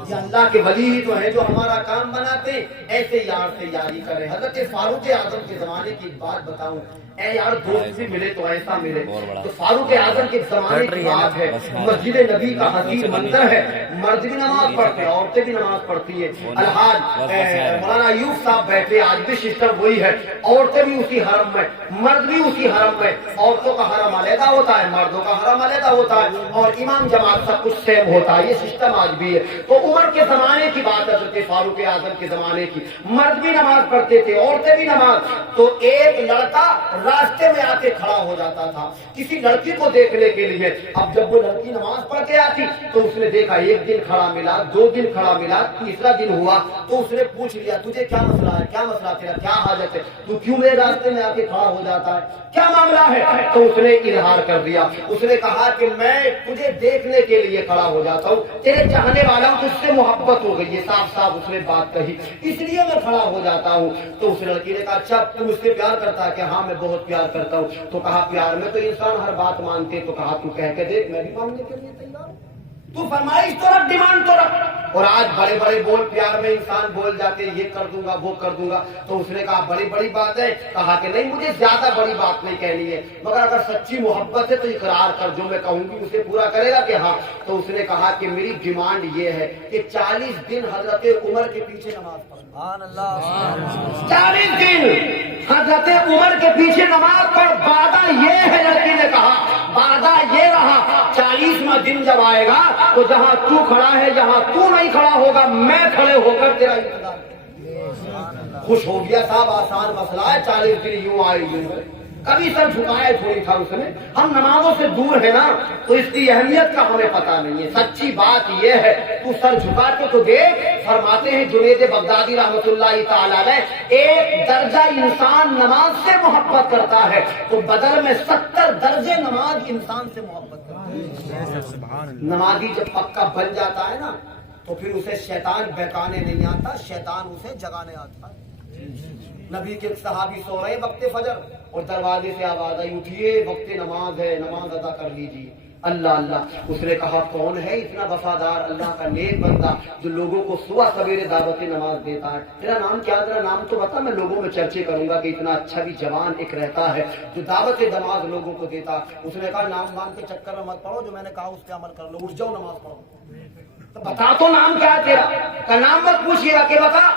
یہ اللہ کے ولی ہی تو ہے جو ہمارا کام بناتے. ایسے یار سے یاری کریں. حضرت فاروق اعظم کے زمانے کی بات بتاؤں، اے یار دوست بھی ملے تو ایسا ملے. تو فاروق اعظم کے زمانے کی بات ہے. مسجد نبی کا حسین منظر ہے. مرد بھی نماز پڑھتے ہیں، عورتیں بھی نماز پڑھتی ہے. الحاج مولانا ایوب صاحب بیٹھے، آج بھی سسٹم وہی ہے. عورتیں بھی اسی حرم میں، مرد بھی اسی حرم میں. عورتوں کا حرم علیحدہ ہوتا ہے، مردوں کا حرم علیحدہ ہوتا ہے، اور امام جماعت سب کچھ سیم ہوتا ہے. یہ سسٹم آج بھی ہوتی ہے. تو عمر کے زمانے کی بات ہے، حضرت فاروق اعظم کے زمانے کی. مرد بھی نماز پڑھتے تھے، عورتیں بھی نماز. تو ایک لڑکا راستے میں آ کے کھڑا ہو جاتا تھا کسی لڑکی کو دیکھنے کے لیے. اب جب وہ لڑکی نماز پڑھ کے آتی تو اس نے دیکھا، ایک دن کھڑا ملا، 2 دن کھڑا ملا، تیسرا دن ہوا تو اس نے پوچھ لیا تجھے کیا مسئلہ ہے، کیا مسئلہ تیرا، کیا حاجت ہے، تو کیوں میرے راستے میں آ کے کھڑا ہو جاتا ہے، کیا معاملہ ہے؟ تو اس نے اظہار کر دیا. اس نے کہا کہ میں تجھے دیکھنے کے لیے کھڑا ہو جاتا ہوں، تیرے چاہنے والا ہوں، تجھ سے محبت ہو گئی ہے. صاف صاف اس نے بات کہی، اس لیے میں کھڑا ہو جاتا ہوں. تو اس لڑکی نے کہا اچھا تم مجھ سے پیار کرتا ہے کہ ہاں میں بہت پیار کرتا ہوں. تو کہا پیار میں تو انسان ہر بات مانتے. تو کہا تو کہہ کے دیکھ، میں بھی ماننے کے لیے تیار ہوں. تو فرمائش تو رکھ، ڈیمانڈ تو رکھ. اور آج بڑے بڑے بول پیار میں انسان بول جاتے یہ کر دوں گا وہ کر دوں گا. تو اس نے کہا بڑی بڑی بات ہے. کہا کہ نہیں مجھے زیادہ بڑی بات نہیں کہنی ہے، مگر اگر سچی محبت ہے تو اقرار کر، جو میں کہوں گی اسے پورا کرے گا کہ ہاں. تو اس نے کہا کہ میری ڈیمانڈ یہ ہے کہ 40 دن حضرت عمر کے پیچھے نماز پڑھو. 40 دن حضرت عمر کے پیچھے نماز پڑھ. وعدہ یہ ہے، لڑکی نے کہا وعدہ یہ رہا 40واں دن جب آئے گا تو جہاں تو کھڑا ہے، جہاں تو نہیں کھڑا ہوگا، میں کھڑے ہو کر تیرا انتظار کروں. خوش ہو گیا صاحب، آسان مسئلہ ہے. 40 دن یوں آئے یوں گئے، کبھی سر جھکایا تھوڑی تھا اس نے. ہم نمازوں سے دور ہے نا تو اس کی اہمیت کا ہمیں پتہ نہیں ہے. سچی بات یہ ہے تو سر جھکا کے تو دیکھ. فرماتے ہیں جنید بغدادی رحمۃ اللہ تعالی علیہ، ایک درجہ انسان نماز سے محبت کرتا ہے تو بدل میں 70 درجے نماز انسان سے محبت کرتا ہے. نمازی جب پکا بن جاتا ہے نا تو پھر اسے شیطان بہکانے نہیں آتا، شیطان اسے جگانے آتا ہے. نبی کے صحابی سو رہے وقت فجر اور دروازے سے آواز آئی اٹھیے وقت نماز ہے، نماز ادا کر لیجیے. اللہ اللہ. اس نے کہا کون ہے اتنا وفادار اللہ کا نیک بندہ جو لوگوں کو صبح سویرے دعوت نماز دیتا ہے؟ تیرا نام کیا، تیرا نام تو بتا، میں لوگوں میں چرچے کروں گا کہ اتنا اچھا بھی جوان ایک رہتا ہے جو دعوت نماز لوگوں کو دیتا. اس نے کہا نام وام کے چکر میں مت پڑھو، جو میں نے کہا اس پہ عمل کر لو، اٹھ جاؤ نماز پڑھو. تو بتا تو نام کیا ہے تیرا؟ کا نام مت پوچھیے گا کہ بتا.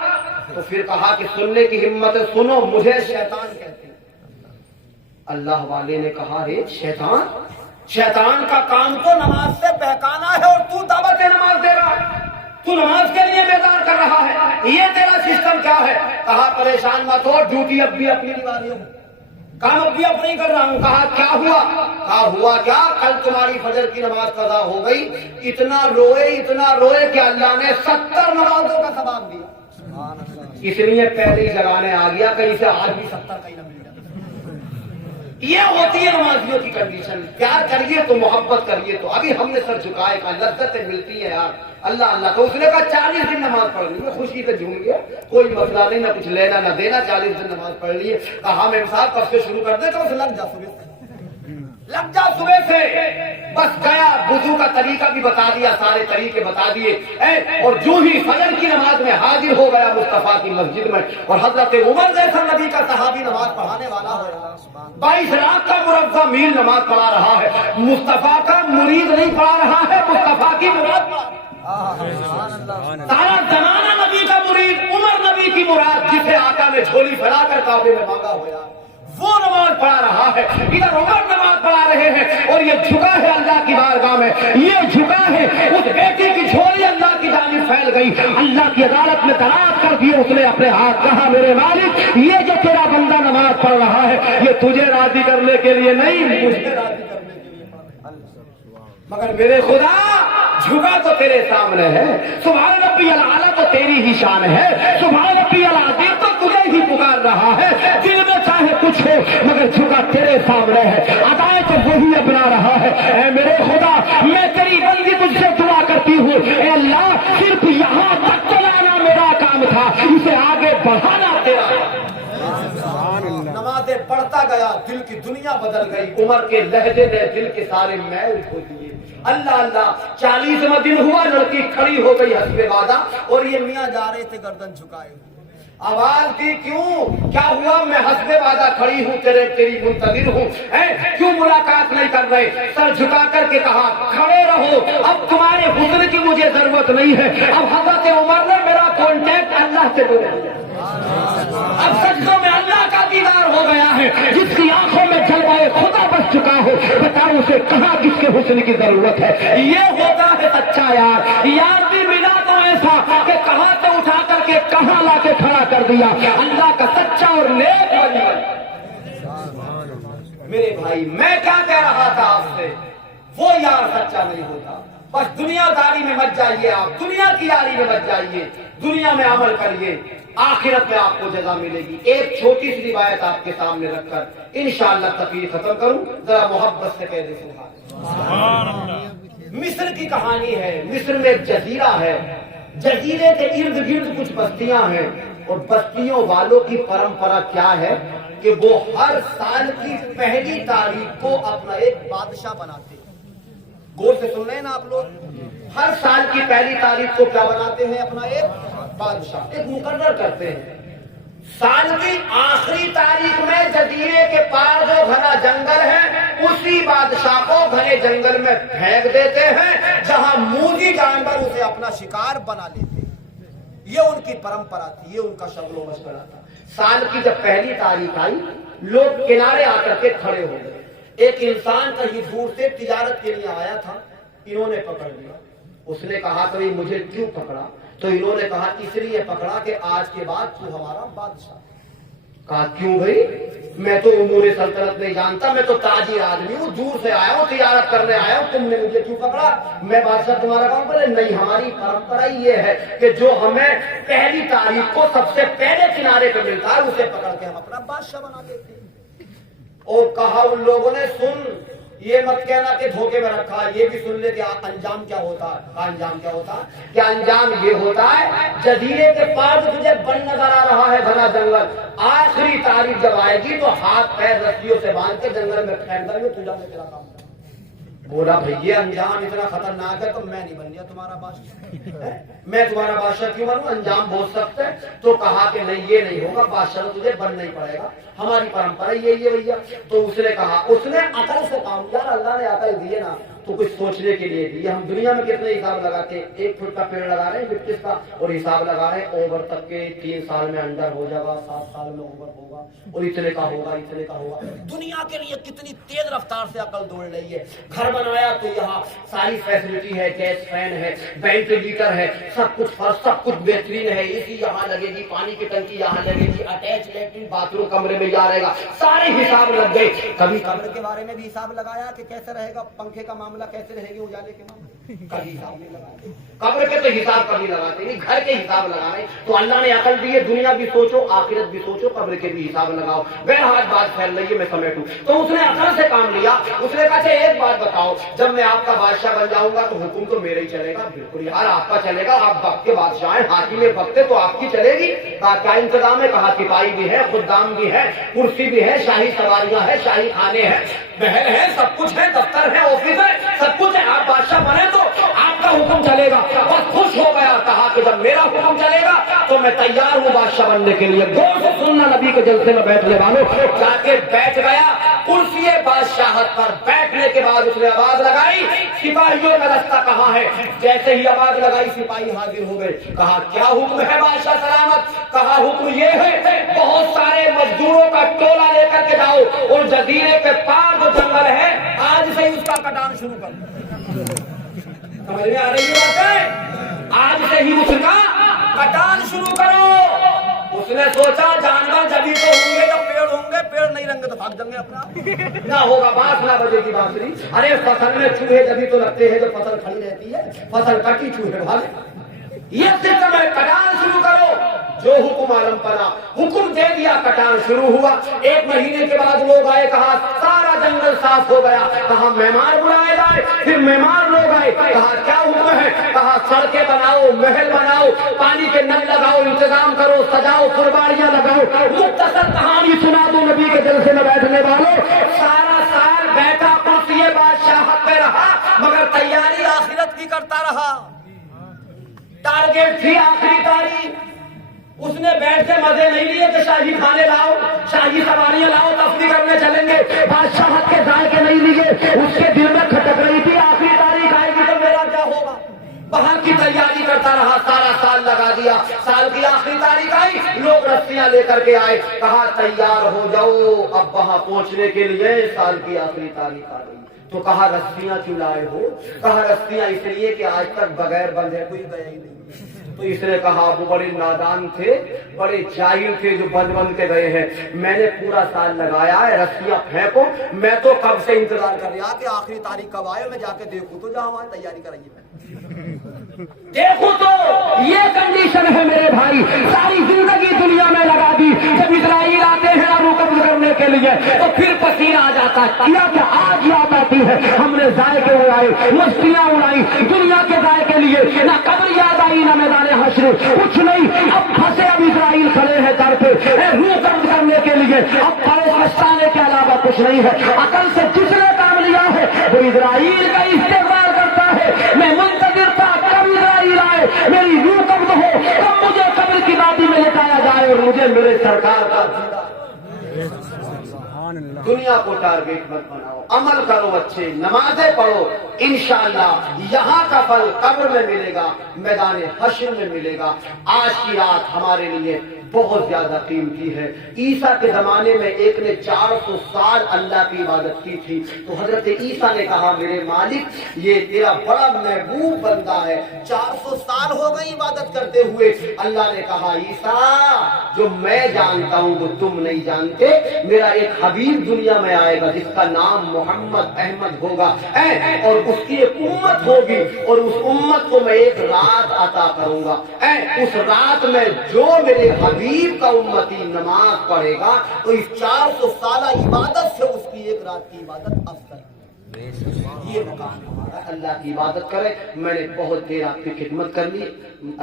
تو پھر کہا کہ سننے کی ہمت ہے، سنو مجھے شیطان کہتے ہیں. اللہ والے نے کہا رے شیطان، شیطان کا کام تو نماز سے بہکانا ہے اور تو دعوت نماز دے رہا ہے، تو نماز کے لیے بیدار کر رہا ہے، یہ تیرا سسٹم کیا ہے؟ کہا پریشان مت ہو، ڈیوٹی اب بھی اپنی نبھانی ہوں، کام اب بھی اپنی کر رہا ہوں. کہا کیا ہوا؟ کہا ہوا کیا، کل تمہاری فجر کی نماز قضا ہو گئی. اتنا روئے کہ اللہ نے 70 نمازوں کا ثواب دیا. اس لیے پہلے ہی جگانے آ گیا، کہیں سے آج بھی 70 کہیں نہ مل جائے. یہ ہوتی ہے نمازیوں کی کنڈیشن. پیار کریے تو محبت کریے تو. ابھی ہم نے سر جھکائے کا لذتیں ملتی ہیں یار. اللہ اللہ. تو اس نے کہا 40 دن نماز پڑھ لی. میں خوشی سے جھوم گیا، کوئی مسئلہ نہیں، نہ کچھ لینا نہ دینا. 40 دن نماز پڑھ لیے. کہا میں صاحب کب سے شروع کر دے تو لگ جا صبح سے، لگ جا صبح سے. بس گیا، وضو کا طریقہ بھی بتا دیا، سارے طریقے بتا دیے. اور جو ہی فجر کی نماز میں حاضر ہو گیا مصطفیٰ کی مسجد میں، اور حضرت عمر جیسا نبی کا صحابی نماز پڑھانے والا ہو رہا، 22 لاکھ کا مربع میل نماز پڑھا رہا ہے. مصطفیٰ کا مرید نہیں پڑھا رہا ہے، مصطفیٰ کی مراد. سارا زمانہ نبی کا مرید، عمر نبی کی مراد، جسے آقا نے جھولی پھیلا کر کعبے میں مانگا ہوا، وہ نماز پڑھا رہا ہے. ادھر عمر نماز پڑھا رہے ہیں اور یہ جھکا ہے اللہ کی بارگاہ میں. یہ جھکا ہے، اس بیٹی کی جھولی اللہ کی جانب پھیل گئی، اللہ کی عدالت میں دراز کر دیے. اس نے اپنے ہاتھ کہا میرے مالک، یہ جو تیرا بندہ نماز پڑھ رہا ہے یہ تجھے راضی کرنے کے لیے نہیں، مجھے راضی کرنے کے لیے پڑھا ہے. مگر میرے خدا جھکا تو تیرے سامنے ہے. سبحان ربی الاعلیٰ تو تیری ہی شان ہے، سبحان ربی العظیم تو تجھے ہی پکار رہا ہے. دل میں چاہے کچھ ہو مگر جھکا تیرے سامنے ہے، ادائیں تو وہی اپنا رہا ہے. اے میرے خدا، میں تیری بندی تجھ سے دعا کرتی ہوں، اے اللہ صرف یہاں تک چلانا میرا کام تھا، اسے آگے بڑھانا تیرا. نمازیں پڑھتا گیا، دل کی دنیا بدل گئی. عمر کے لہجے نے دل کے سارے میل کھول دیے. اللہ اللہ. 40واں دن ہوا، لڑکی کھڑی ہو گئی حسب وعدہ، اور یہ میاں جا رہے تھے گردن جھکائے. آواز دی کیوں، کیا ہوا؟ میں حسب وعدہ کھڑی ہوں، تیری منتظر ہوں. کیوں ملاقات نہیں کر رہے؟ سر جھکا کر کے کہا کھڑے رہو، اب تمہارے حسن کی مجھے ضرورت نہیں ہے. اب حضرت عمر نے میرا کانٹیکٹ اللہ سے جوڑ دیا. اب سجدوں میں اللہ کا دیدار ہو گیا ہے. جس کی آنکھوں میں جلوہ خدا वापस चुका हो, बताओ उसे कहाँ किसके हुस्न की जरूरत है। ये होता है सच्चा यार। यार भी मिला तो ऐसा कि कहाँ से उठा करके कहाँ लाके खड़ा कर दिया। अल्लाह का सच्चा और नेक वली। मेरे भाई, मैं क्या कह रहा था आपसे, वो यार सच्चा नहीं होता। बस दुनियादारी में मत जाइए, आप दुनिया की यारी में मत जाइए, दुनिया में अमल करिए, आखिरत में आपको जगह मिलेगी। एक छोटी सी रिवायत आपके सामने रखकर इंशाअल्लाह तकरीर खत्म करूं, जरा मोहब्बत से कह दे सुभान अल्लाह। मिस्र की कहानी है। मिस्र में एक जजीरा है, जजीरे के इर्द गिर्द कुछ बस्तियां हैं, और बस्तियों वालों की परंपरा क्या है कि वो हर साल की पहली तारीख को अपना एक बादशाह बनाते हैं। गौर से सुन रहे हैं ना आप लोग? हर साल की पहली तारीख को क्या बनाते हैं? अपना एक बादशाह, एक मुकर्रर करते हैं। साल की आखिरी तारीख में जजीरे के पार जो घना जंगल है, उसी बादशाह को घने जंगल में फेंक देते हैं, जहां मूजी जानवर उसे अपना शिकार बना लेते हैं। ये उनकी परंपरा थी, ये उनका शगलो मशगला था। साल की जब पहली तारीख आई, लोग किनारे आकर के खड़े हो गए। एक इंसान कहीं दूर से तिजारत के लिए आया था, इन्होंने पकड़ लिया। उसने कहा कि मुझे क्यों पकड़ा? तो इन्होंने कहा इसलिए पकड़ा कि आज के बाद तू हमारा बादशाह। कहा क्यों भाई? मैं तो उमूर सल्तनत नहीं जानता, मैं तो ताजी आदमी हूँ, दूर से आया हूँ, तिजारत करने आया हूँ, तुमने मुझे क्यों पकड़ा? मैं बादशाह तुम्हारा काम करे? नहीं, हमारी परंपरा ये है कि जो हमें पहली तारीख को सबसे पहले किनारे पे मिलता है, उसे पकड़ के हम अपना बादशाह बना देते हैं। और कहा उन लोगों ने, सुन, ये मत कहना कि धोखे में रखा, ये भी सुन ले कि अंजाम क्या होता है। अंजाम क्या होता है? क्या अंजाम ये होता है, जजीरे के पार तुझे बन नजर आ रहा है घना जंगल, आखिरी तारीख जब आएगी तो हाथ पैर रस्सियों से बांध के जंगल में फेंक देंगे, तुझा में तेरा काम। बोला भाई ये अंजाम इतना खतरनाक है तो मैं नहीं बन गया तुम्हारा बादशाह। मैं तुम्हारा बादशाह क्यों बनूं? अंजाम बहुत सख्त है। तो कहा कि नहीं, ये नहीं होगा, बादशाह तुझे बनना ही पड़ेगा, हमारी परंपरा यही है भैया। तो उसने कहा, उसने अकल से काम किया। अल्लाह ने अकल दिए ना तो कुछ सोचने के लिए दिए। हम दुनिया में कितने हिसाब लगाते हैं, 1 फुट का पेड़ लगा रहे हैं 25 का, और हिसाब लगा रहे हैं ओवर तक के 3 साल में अंडर हो जाएगा, 7 साल में ओवर होगा, और इतने का होगा, इतने का होगा। दुनिया के लिए कितनी तेज रफ्तार से अकल दौड़ रही है। घर बनाया तो यहाँ सारी फैसिलिटी है, गैस फैन है, वेंटिलेटर है, सब कुछ फर्श, सब कुछ बेहतरीन है, एसी यहाँ लगेगी, पानी की टंकी यहाँ लगेगी, अटैच लेटरिन बाथरूम कमरे में यहाँ रहेगा, सारे हिसाब लग गए। कभी कमरे के बारे में भी हिसाब लगाया कि कैसे रहेगा, पंखे का मामला कैसे रहेगी, उजाले के मामले, कभी हिसाब नहीं लगाते। कब्र के तो हिसाब कभी लगाते नहीं, घर के हिसाब लगा रहे। तो अल्लाह ने अकल दी है, दुनिया भी सोचो, आखिरत भी सोचो, कब्र के भी हिसाब लगाओ। बहरहाल बात फैल रही है, मैं समेटूं। तो उसने अकल से काम लिया। उसने कहा एक बात बताओ, जब मैं आपका बादशाह बन जाऊंगा तो हुक्म तो मेरा ही चलेगा। बिल्कुल यार, आपका चलेगा, आप वक्त के बादशाह हैं, हाथी में वक्त है तो आपकी चलेगी। कहा क्या इंतजाम है? कहा सिपाही भी है, खुदाम भी है, कुर्सी भी है, शाही सवारियां है, शाही खाने हैं, महल है, सब कुछ है, दफ्तर है, ऑफिस है, सब कुछ है। आप बादशाह बने तो आपका हुक्म चलेगा। बस खुश हो गया, कहा कि जब मेरा हुक्म चलेगा तो मैं तैयार हूँ बादशाह बनने के लिए। गौर से सुनना, नबी के जलसे में बैठने वालों। जाके बैठ गया कुर्सी बादशाहत पर। बैठने के बाद उसने आवाज लगाई, सिपाहियों का रास्ता कहाँ है? जैसे ही आवाज लगाई, सिपाही हाजिर हो गए। कहा क्या हुक्म है बादशाह सलामत? कहा हुक्म ये है, बहुत सारे मजदूरों का टोला लेकर के जाओ और जजीरे के पार जो जंगल है, आज से ही उसका कटान शुरू कर। समझ में आ रही बात है? आज से ही उसका कटान शुरू करो। उसने सोचा जानवर जब तो होंगे जब पेड़ होंगे, पेड़ नहीं रहेंगे तो भाग जाएंगे अपना, ना होगा बांस, ना बजेगी बांसुरी। अरे फसल में चूहे जब तो लगते हैं, जो फसल खड़ी रहती है, फसल कटी चूहे भागे। ये सिस्टम है, कटान शुरू करो। जो हुक्म आलम पना, हुक्म दे दिया, कटान शुरू हुआ। 1 महीने के बाद लोग आए, कहा सारा जंगल साफ हो गया। कहा मेहमान बुलाए जाए, फिर मेहमान लोग आए। कहा क्या हुक्म है? कहा सड़कें बनाओ, महल बनाओ, पानी के नल लगाओ, इंतजाम करो, सजाओ, फुलवाड़ियां लगाओ। मुख्तसर कहानी सुना दो नबी के जलसे में बैठने वालों। सारा साल बैठा कुर्सी बादशाह पे रहा, मगर तैयारी आखिरत की करता रहा। टारगेट थी आखिरी तारीख। उसने बैठ के मजे नहीं लिए कि शाही खाने लाओ, शाही सवारियां लाओ, तफरी करने चलेंगे। बादशाह के जायके नहीं लिए। उसके दिल में खटक रही थी आखिरी तारीख आएगी तो मेरा क्या होगा। बाहर की तैयारी کرتا رہا, سارا سال لگا دیا. سال کی آخری تاریخ آئی, لوگ رسیاں لے کر کے آئے, کہا تیار ہو جاؤ, اب وہاں پہنچنے کے لیے سال کی آخری تاریخ آ گئی. تو کہا رسیاں کیوں لائے ہو؟ کہا رسیاں اس لیے کہ آج تک بغیر بندھے کوئی گیا ہی نہیں. تو اس نے کہا وہ بڑے نادان تھے, بڑے جاہل تھے جو بند کے گئے ہیں. میں نے پورا سال لگایا ہے, رسیاں پھینکو. میں تو کب سے انتظار کر رہا کہ آخری تاریخ کب آئے, میں جا کے دیکھوں تو جہاں وہاں تیاری کرائیے. دیکھو تو یہ کنڈیشن ہے میرے بھائی. ساری زندگی دنیا میں لگا دی, جب اسرائیل آتے ہیں ابو قبض کرنے کے لیے تو پھر پسینہ آ جاتا ہے. کیا کہ آج یاد آتی ہے ہم نے ذائقے اڑائے, مستیاں اڑائی دنیا کے ذائقے لیے. نہ قبر یاد آئی نہ میدان حشر, کچھ نہیں. اب پھنسے اب اسرائیل کھڑے ہیں در پہ روح قبض کرنے کے لیے. اب پڑے پچھتانے کے علاوہ کچھ نہیں ہے. عقل سے جس نے کام لیا ہے وہ اسرائیل کا استقبال کرتا ہے. میں منتظر تھا کب اسرائیل آئے, میری روح قبض ہو, کب مجھے قبر کی وادی میں لٹایا جائے اور مجھے میرے سرکار کا دنیا کو ٹارگیٹ مت بناؤ, عمل کرو اچھے, نمازیں پڑھو, انشاءاللہ یہاں کا پھل قبر میں ملے گا, میدان حشر میں ملے گا. آج کی رات ہمارے لیے بہت زیادہ قیمتی ہے. عیسیٰ کے زمانے میں ایک نے 400 سال اللہ کی عبادت کی تھی. تو حضرت عیسیٰ نے کہا میرے مالک یہ تیرا بڑا محبوب بندہ ہے, 400 سال ہو گئی عبادت کرتے ہوئے. اللہ نے کہا عیسیٰ جو میں جانتا ہوں وہ تم نہیں جانتے. میرا ایک حبیب دنیا میں آئے گا جس کا نام محمد احمد ہوگا, اور اس کی ایک امت ہوگی, اور اس امت کو میں ایک رات عطا کروں گا. اس رات میں جو میرے حبیب کا امتی نماز پڑھے گا تو اس 400 سالہ عبادت سے اس کی ایک رات کی عبادت افضل. یہ مقام ہمارا, اللہ کی عبادت کرے. میں نے بہت دیر آپ کی خدمت کر لی,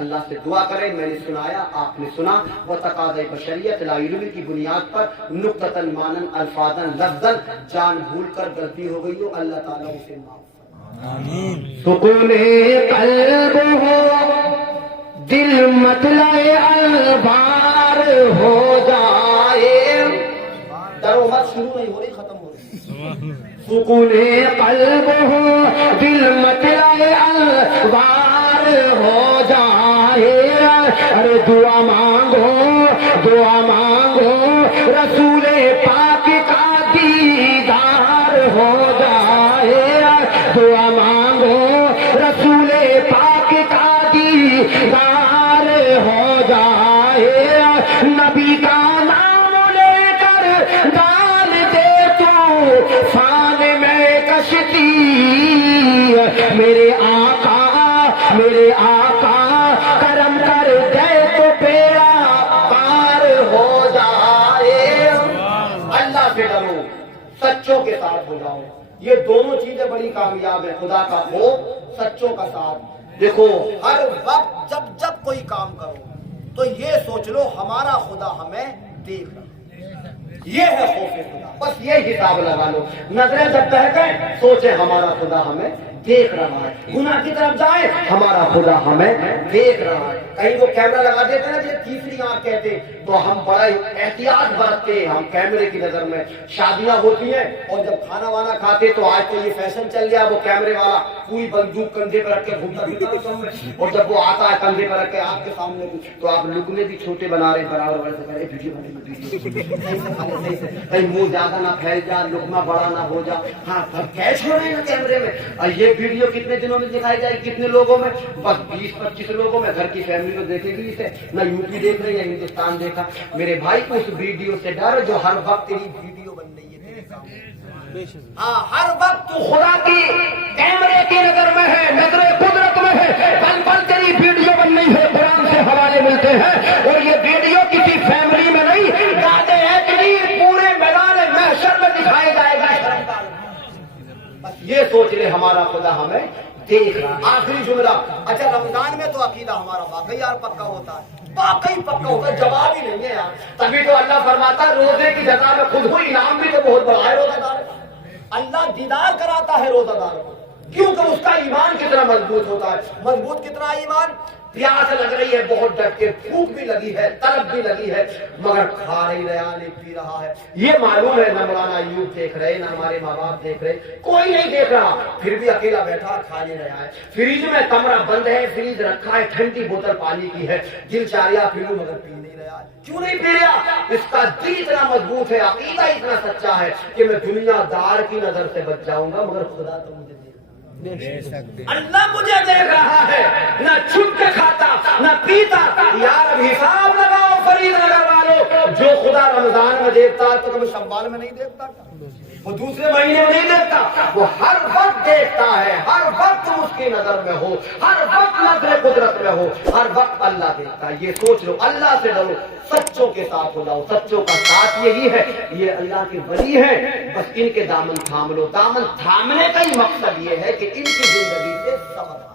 اللہ سے دعا کرے. میں نے سنایا, آپ نے سنا. وہ تقاضۂ بشریت لا علم کی بنیاد پر نقطتاً مانن الفاظاً لفظاً جان بھول کر غلطی ہو گئی ہو, اللہ تعالیٰ اسے معاف فرمائے. سکون قلب ہو, دل مطلع البار ہو جائے. درو مت شروع نہیں ہو رہی, ختم ہو رہی. سکون قلب ہو, دل مطلع البار ہو جائے. ارے دعا مانگو, دعا مانگو, رسول پاک کا دیدار ہو جائے. دعا مانگو, رسول پاک کا دیدار ہو جائے. نبی کا نام لے کر ڈال دے تو فان میں کشتی. میرے آقا کرم کر دے تو بیڑا پار ہو جائے. اللہ سے ڈرو, سچوں کے ساتھ ہو جاؤ. یہ دونوں چیزیں بڑی کامیاب ہیں, خدا کا خوف, سچوں کا ساتھ. دیکھو ہر وقت جب کوئی کام کرو تو یہ سوچ لو ہمارا خدا ہمیں دیکھ رہا. یہ ہے خوف خدا, بس یہ حساب لگا لو. نظریں جب بہکیں سوچے ہمارا خدا ہمیں دیکھ رہا ہے. گناہ کی طرف جائے ہمارا خدا ہمیں دیکھ رہا ہے. کہیں وہ کیمرہ لگا دیتے نا جسے تیسری آنکھ کہتے, تو ہم بڑا احتیاط برتتے ہم کیمرے کی نظر میں. شادیاں ہوتی ہیں اور جب کھانا وانا کھاتے تو آج تو یہ فیشن چل گیا, وہ کیمرے والا پوری بندوق کندھے پر رکھ کے گھومتا پھرتا ہے, اور جب وہ آتا ہے کندھے پر رکھ کے آپ کے سامنے تو آپ لکنے بھی چھوٹے بنا رہے ہیں برابر ویسے کرے ویڈیو بنے, کہیں منہ زیادہ نہ پھیل جا, لقمہ بڑا نہ ہو جا. ہاں کیش ہو رہے ہیں نا کیمرے میں. اور یہ ویڈیو کتنے دنوں میں دکھائی جائے, کتنے لوگوں میں, بس 20-25 لوگوں میں. گھر کی فیملی کو دیکھے گی اسے, نہ یو پی دیکھ رہی ہے ہندوستان دیکھا. میرے بھائی اس ویڈیو سے ڈر جو ہر وقت تیری ویڈیو بن رہی ہے تیرے سامنے. ہاں ہر وقت تو خدا کی کیمرے کی نظر میں ہے, نظر قدرت میں ہے. پل پل تیری ویڈیو بن رہی ہے, قرآن سے حوالے ملتے ہیں. اور یہ ویڈیو کسی فیملی میں نہیں, دادے پورے میدان محشر میں دکھایا جائے گا. بس یہ سوچ لے ہمارا خدا ہمیں دیکھ رہا. آخری جملہ, اچھا رمضان میں تو عقیدہ ہمارا واقعی یار پکا ہوتا ہے, واقعی پکا ہوتا ہے, جواب ہی نہیں ہے یار. تبھی تو اللہ فرماتا ہے روزے کی جزا میں خود کو انعام بھی تو بہت بڑا ہے روزہ دار. اللہ دیدار کراتا ہے روزہ دار کو, کیونکہ اس کا ایمان کتنا مضبوط ہوتا ہے. مضبوط کتنا ایمان, प्यास लग रही है बहुत डट के, भूख भी लगी है, तरफ भी लगी है, मगर खा नहीं रहा, नहीं पी रहा है। ये मालूम है ना मौलाना अय्यूब देख रहे, ना हमारे माँ बाप देख रहे, कोई नहीं देख रहा, फिर भी अकेला बैठा खा नहीं रहा है। फ्रिज में कमरा बंद है, फ्रिज रखा है, ठंडी बोतल पानी की है, दिल चाह रहा पी लूं मगर पी नहीं रहा। क्यों नहीं पी रहा? इसका दिल इतना मजबूत है, अकीदा इतना सच्चा है कि मैं दुनियादार की नजर से बच जाऊंगा मगर खुदा तो मुझे अल्लाह मुझे देख रहा है, ना छुप के खाता ना पीता। यार अब हिसाब लगाओ फरीद नगर वालों, जो खुदा रमजान में देखता तो कभी शव्वाल में नहीं देखता, वो दूसरे महीने में नहीं देखता, वो हर वक्त देखता है, हर वक्त उसकी नजर में हो, हर वक्त नजर कुदरत में हो, हर वक्त अल्लाह देखता है। ये सोच लो, अल्लाह से डरो, सच्चों के साथ हो जाओ। सच्चों का साथ यही है, ये अल्लाह के वली है, बस इनके दामन थाम लो। दामन थामने का ही मकसद ये है कि इनकी जिंदगी से सबक